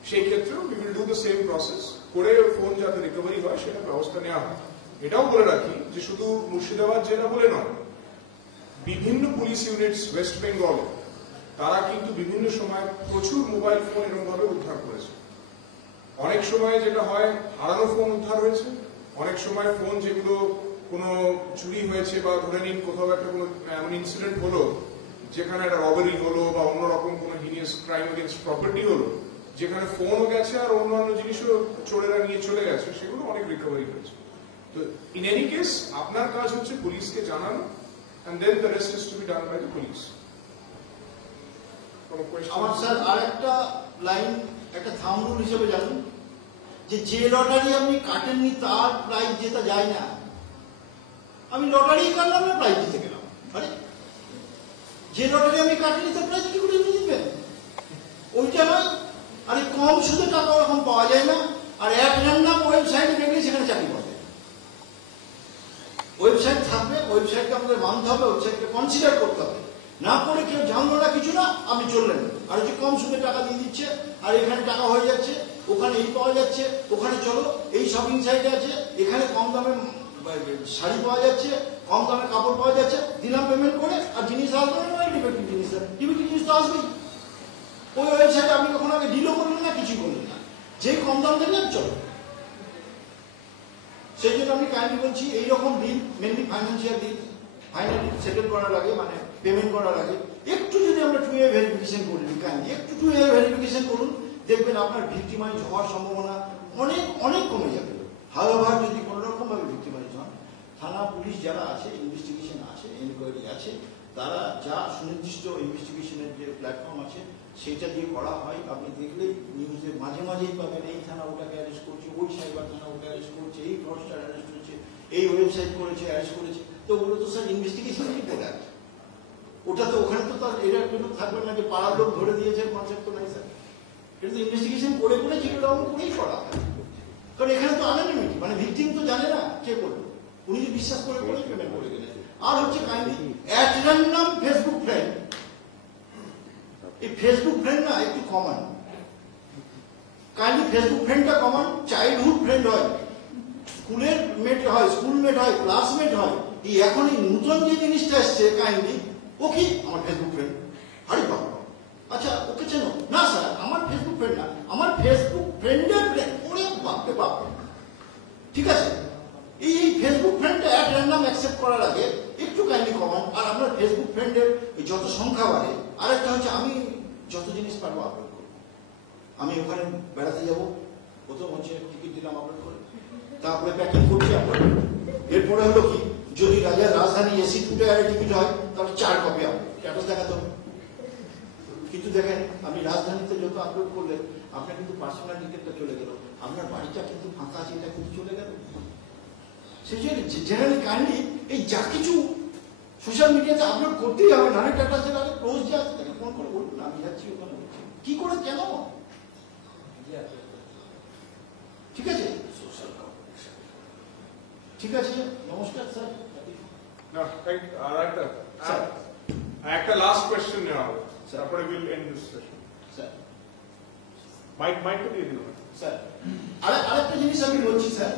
সেই ক্ষেত্রেও we will do the same process করে ফোন যাতে রিকভারি হয় সেটা ব্যবস্থা নেওয়া হয়। এটাও বলে রাখি যে শুধু মুর্শিদাবাদ জেলা বলে নয়, বিভিন্ন পুলিশ ইউনিটস ওয়েস্ট বেঙ্গল তারা কিন্তু বিভিন্ন সময় প্রচুর মোবাইল ফোন এরকম ভাবে উদ্ধার করেছে। অনেক সময় যেটা হয়, হারানো ফোন উদ্ধার হয়েছে। অনেক সময় ফোন যেগুলো কোনো চুরি হয়েছে বা ধরে নিন কোথাও একটা কোনো এমন ইনসিডেন্ট হলো যেখানে একটা রবারি হলো বা অন্যরকম কোনো হিনিয়াস ক্রাইম এগেন্স্ট প্রপার্টি হলো, যেখানে ফোনও গেছে আর অন্যান্য জিনিসও চোরেরা নিয়ে চলে গেছে, সেগুলো অনেক রিকভারি হয়েছে। তো ইন এনি কেস আপনার কাজ হচ্ছে পুলিশকে জানানো, and then the rest is to be done by the police. আমার স্যার আরেকটা লাইন, একটা থাম্ব রুল হিসেবে জানুন যে লটারি আপনি কাটেননি তার প্রাইজ জেতা যায় না। আমি লটারি কাটলাম না, প্রাইজ জিতে গেলাম। আরে যে লটারি আমি কাটিনি তার প্রাইজ কি করে জিতবেন? ওইটা নয়। আরে কম সুদে টাকা ওরকম পাওয়া যায় না। আর এক র্যান্ডাম ওয়েবসাইটে দেখলে সেখানে চাকরি পাবে। ওয়েবসাইট থাকবে, ওয়েবসাইটকে আমাদের মানতে হবে, ওয়েবসাইটকে কনসিডার করতে হবে। না করে কেউ জানলো না কিছু না, আপনি চললেন। আর যে কম সুদে টাকা দিয়ে দিচ্ছে, আর এখানে টাকা হয়ে যাচ্ছে, ওখানে এই পাওয়া যাচ্ছে, ওখানে চলো এই শপিং সাইটে আছে, এখানে কম দামে শাড়ি পাওয়া যাচ্ছে, কম দামে কাপড় পাওয়া যাচ্ছে, দিলাম পেমেন্ট করে, আর জিনিস আসবে না, ডিফেক্টিভ জিনিস। ডিফেক্টিভ জিনিস তো আসবেই। ওই ওয়েবসাইটে আপনি কখনো আগে ডিলও করলেন না, কিছুই করলেন না, যেই কম দাম দেবেন চলো। সেই জন্য আমি কাইন্ডলি বলছি, এইরকম deal mainly financial deal, finally settle করার আগে মানে পেমেন্ট করার আগে একটু যদি আমরা 2A ভেরিফিকেশন করি, কাইন্ডলি একটু 2A ভেরিফিকেশন করুন, দেখবেন আপনার ভিক্টিমাইজ হওয়ার সম্ভাবনা অনেক অনেক কমে যাবে। হাওয়াভার যদি কোনো রকম ভাবে ভিক্টিমাইজ হন, থানা পুলিশ যারা আছে, ইনভেস্টিগেশন আছে, এনকোয়ারি আছে, তারা যা সুনির্দিষ্ট ইনভেস্টিগেশনের যে প্ল্যাটফর্ম আছে সেটা দিয়ে করা হয়। আপনি দেখলেই নিউজে মাঝে মাঝেই পাবেন, এই থানা ওটাকে অ্যারেস্ট করছে, ওই সাইবার থানা ওটা অ্যারেস্ট করছে, এই ফ্রডস্টার অ্যারেস্ট হচ্ছে, এই ওয়েবসাইট করেছে, অ্যারেস্ট করেছে। তো ওগুলো তো স্যার ইনভেস্টিগেশনেরই প্রোডাক্ট। ওটা তো ওখানে তো তার এরা কিন্তু থাকবে না যে পাড়ার লোক ধরে দিয়েছে, কনসেপ্ট তো নাই স্যার। এটা তো ইনভেস্টিগেশন করে জিরো ডাউন করেই করা হয়। কারণ এখানে তো আনলিমিটেড, মানে ভিকটিম তো জানে না কে করবে, উনি যে বিশ্বাস করে পেমেন্ট করে গেলেন। আর হচ্ছে kindly at random Facebook friend. এই ফেসবুক ফ্রেন্ড না একটু কমন, কাইন্ডলি ফেসবুক ফ্রেন্ডটা কমন। চাইল্ডহুড ফ্রেন্ড হয়, স্কুলের মেট হয়, স্কুলমেট হয়, ক্লাসমেট হয়। এই এখন এই নতুন যে জিনিসটা এসছে কাইন্ডলি, ও কি আমার ফেসবুক ফ্রেন্ড, আরে বাবা আচ্ছা ওকে চেনো না স্যার, আমার ফেসবুক ফ্রেন্ড না, আমার ফেসবুক ফ্রেন্ডের ফ্রেন্ড। ওরে বাপরে বাপ, ঠিক আছে। এই ফেসবুক ফ্রেন্ডটা অ্যাট র্যান্ডম অ্যাকসেপ্ট করার আগে একটু কাইন্ডলি কমান। আর আপনার ফেসবুক ফ্রেন্ডের যত সংখ্যা বাড়ে, আরেকটা হচ্ছে আমি যত জিনিস পারবো আপলোড করবো। আমি ওখানে বেড়াতে যাবো, প্রথম হচ্ছে টিকিট দিলাম আপলোড করে, তারপরে প্যাকিং করছি আপলোড। এরপরে হলো কি, যদি রাজধানী এসি ফুটে আরে টিকিট হয় তাহলে 4 কপি স্ট্যাটাস দেখাতে হবে। কিন্তু দেখেন আপনি রাজধানীতে যত আপলোড করলেন, আপনার কিন্তু পার্সোনাল ডিটেলটা চলে গেল, আপনার বাড়িটা কিন্তু ফাঁকা আছে এটা কিন্তু চলে গেল। সেই জন্য জেনারেলি কাইন্ডলি এই যা কিছু সোশ্যাল মিডিয়াতে আপলোড করতেই হবে, নাহলে স্ট্যাটাস আগে ক্লোজ যে আছে তাকে ফোন করে বলুন আমি যাচ্ছি ওখানে, কি করে কেন, ঠিক আছে। ঠিক আছে, নমস্কার স্যার। না আর একটা লাস্ট কোয়েশ্চেন নেওয়া হবে, তারপরে will end this session. Sir মাইকটা দিয়ে দিন স্যার। আরেকটা জিনিস আমি বলছি স্যার,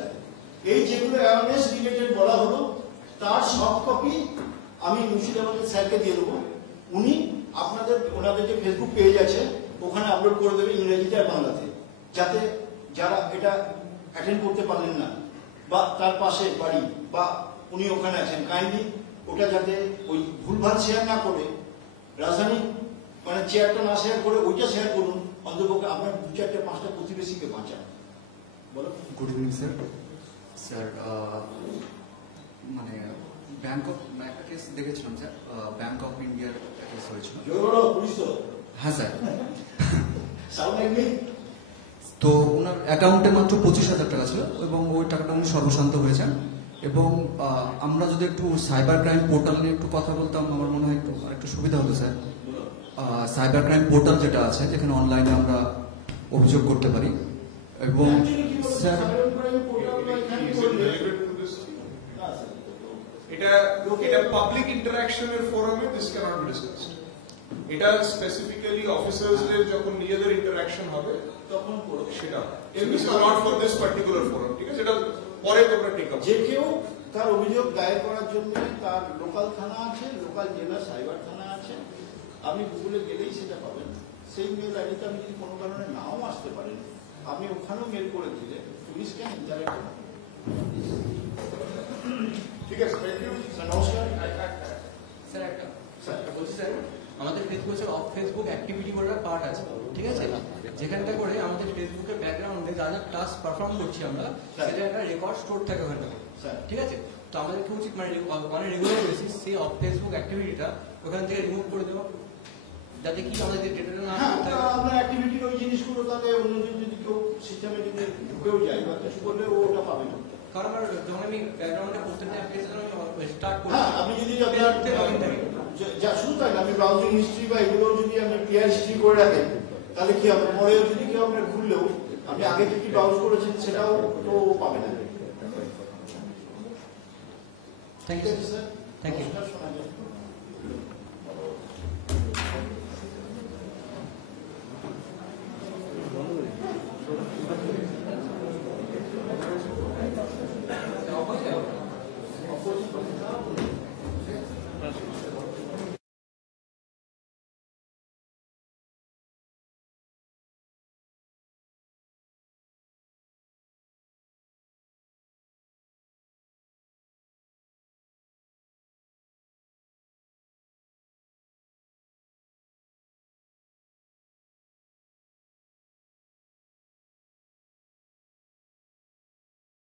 এই যেগুলো অ্যাওয়ারনেস রিলেটেড বলা হলো তার সফট কপি আমি মুর্শিদাবাদের স্যারকে দিয়ে দেবো। উনি ওনাদের যে ফেসবুক পেজ আছে ওখানে আপলোড করে দেবে ইংরেজিতে আর বাংলাতে, যাতে যারা এটা অ্যাটেন্ড করতে পারলেন না বা তার পাশে বাড়ি বা উনি ওখানে আছেন, কাইন্ডলি ওটা যাতে ওই ভুলভাল শেয়ার না করে, রাজধানী মানে চেয়ারটা না শেয়ার করে ওইটা শেয়ার করুন, অন্তপক্ষে আপনার 2-4-5টা প্রতিবেশীকে বাঁচান। বলো। Good evening sir. স্যার মানে একটা কেস দেখেছিলাম স্যার, ব্যাংক অফ ইন্ডিয়ার কেস হয়েছিল। হ্যাঁ স্যার। তো ওনার অ্যাকাউন্টে মাত্র 25,000 টাকা ছিল এবং ওই টাকাটা উনি সর্বশান্ত হয়েছেন। এবং আমরা যদি একটু সাইবার ক্রাইম পোর্টাল নিয়ে একটু কথা বলতাম, আমার মনে হয় একটু সুবিধা হতো স্যার। সাইবার ক্রাইম পোর্টাল যেটা আছে, যেখানে অনলাইনে আমরা অভিযোগ করতে পারি। এবং স্যার এটা পাবলিক ইন্টারঅ্যাকশনের ফোরামে দিস ক্যানট বি ডিসকাসড। এটা স্পেসিফিক্যালি অফিসার্সদের যখন নিজেদের ইন্টারঅ্যাকশন হবে তখন সেটা this is not for this particular forum, ঠিক আছে? এটা পরে তোমরা টেক আপ। যে কেউ তার অভিযোগ দায়ের করার জন্য তার লোকাল থানা আছে, লোকাল জেলা সাইবার থানা আছে, আপনি গুগলে গেলেই সেটা পাবেন। সেই মেল আইডিতে আপনি যদি কোনো কারণে নাও আসতে পারেন, আপনি ওখানেও মেল করে দিলে পুলিশ ক্যান ইন্টারেক্ট। ঠিক আছে, থ্যাংক ইউ স্যার। নমস্কার স্যার। স্যার বলছি স্যার, আমাদের ফেসবুকে অফ ফেসবুক অ্যাক্টিভিটি বলে একটা পার্ট আছে, ঠিক আছে? যেখানটা করে আমাদের ফেসবুকের ব্যাকগ্রাউন্ডে যা যা টাস্ক পারফর্ম করছি আমরা, সেটা একটা রেকর্ড স্টোর থাকে ওখানটা, ঠিক আছে? তো আমাদের কি উচিত মানে অন রেগুলার বেসিস সেই অফ ফেসবুক অ্যাক্টিভিটিটা ওখান থেকে রিমুভ করে দেওয়া, যাতে কি আমাদের ডেটাটা না থাকে। আপনার অ্যাক্টিভিটির ওই জিনিসগুলো তাহলে অন্যদিন যদি কেউ সিস্টেমে যদি ঢুকেও যায় বা কিছু করলে ও ওটা পাবে না। কারণ যখন আমি ব্যাকগ্রাউন্ডে প্রত্যেকটা অ্যাপ্লিকেশন আমি স্টার্ট করি, আপনি যদি যা শুধু তাই আপনি ব্রাউজিং হিস্ট্রি বা এগুলো যদি আপনি পিআর হিস্ট্রি করে রাখেন, তাহলে কি হবে? পরে যদি কেউ আপনার খুললেও আপনি আগে কি কি ব্রাউজ করেছেন সেটাও তো পাবে না। Thank you sir. Thank you.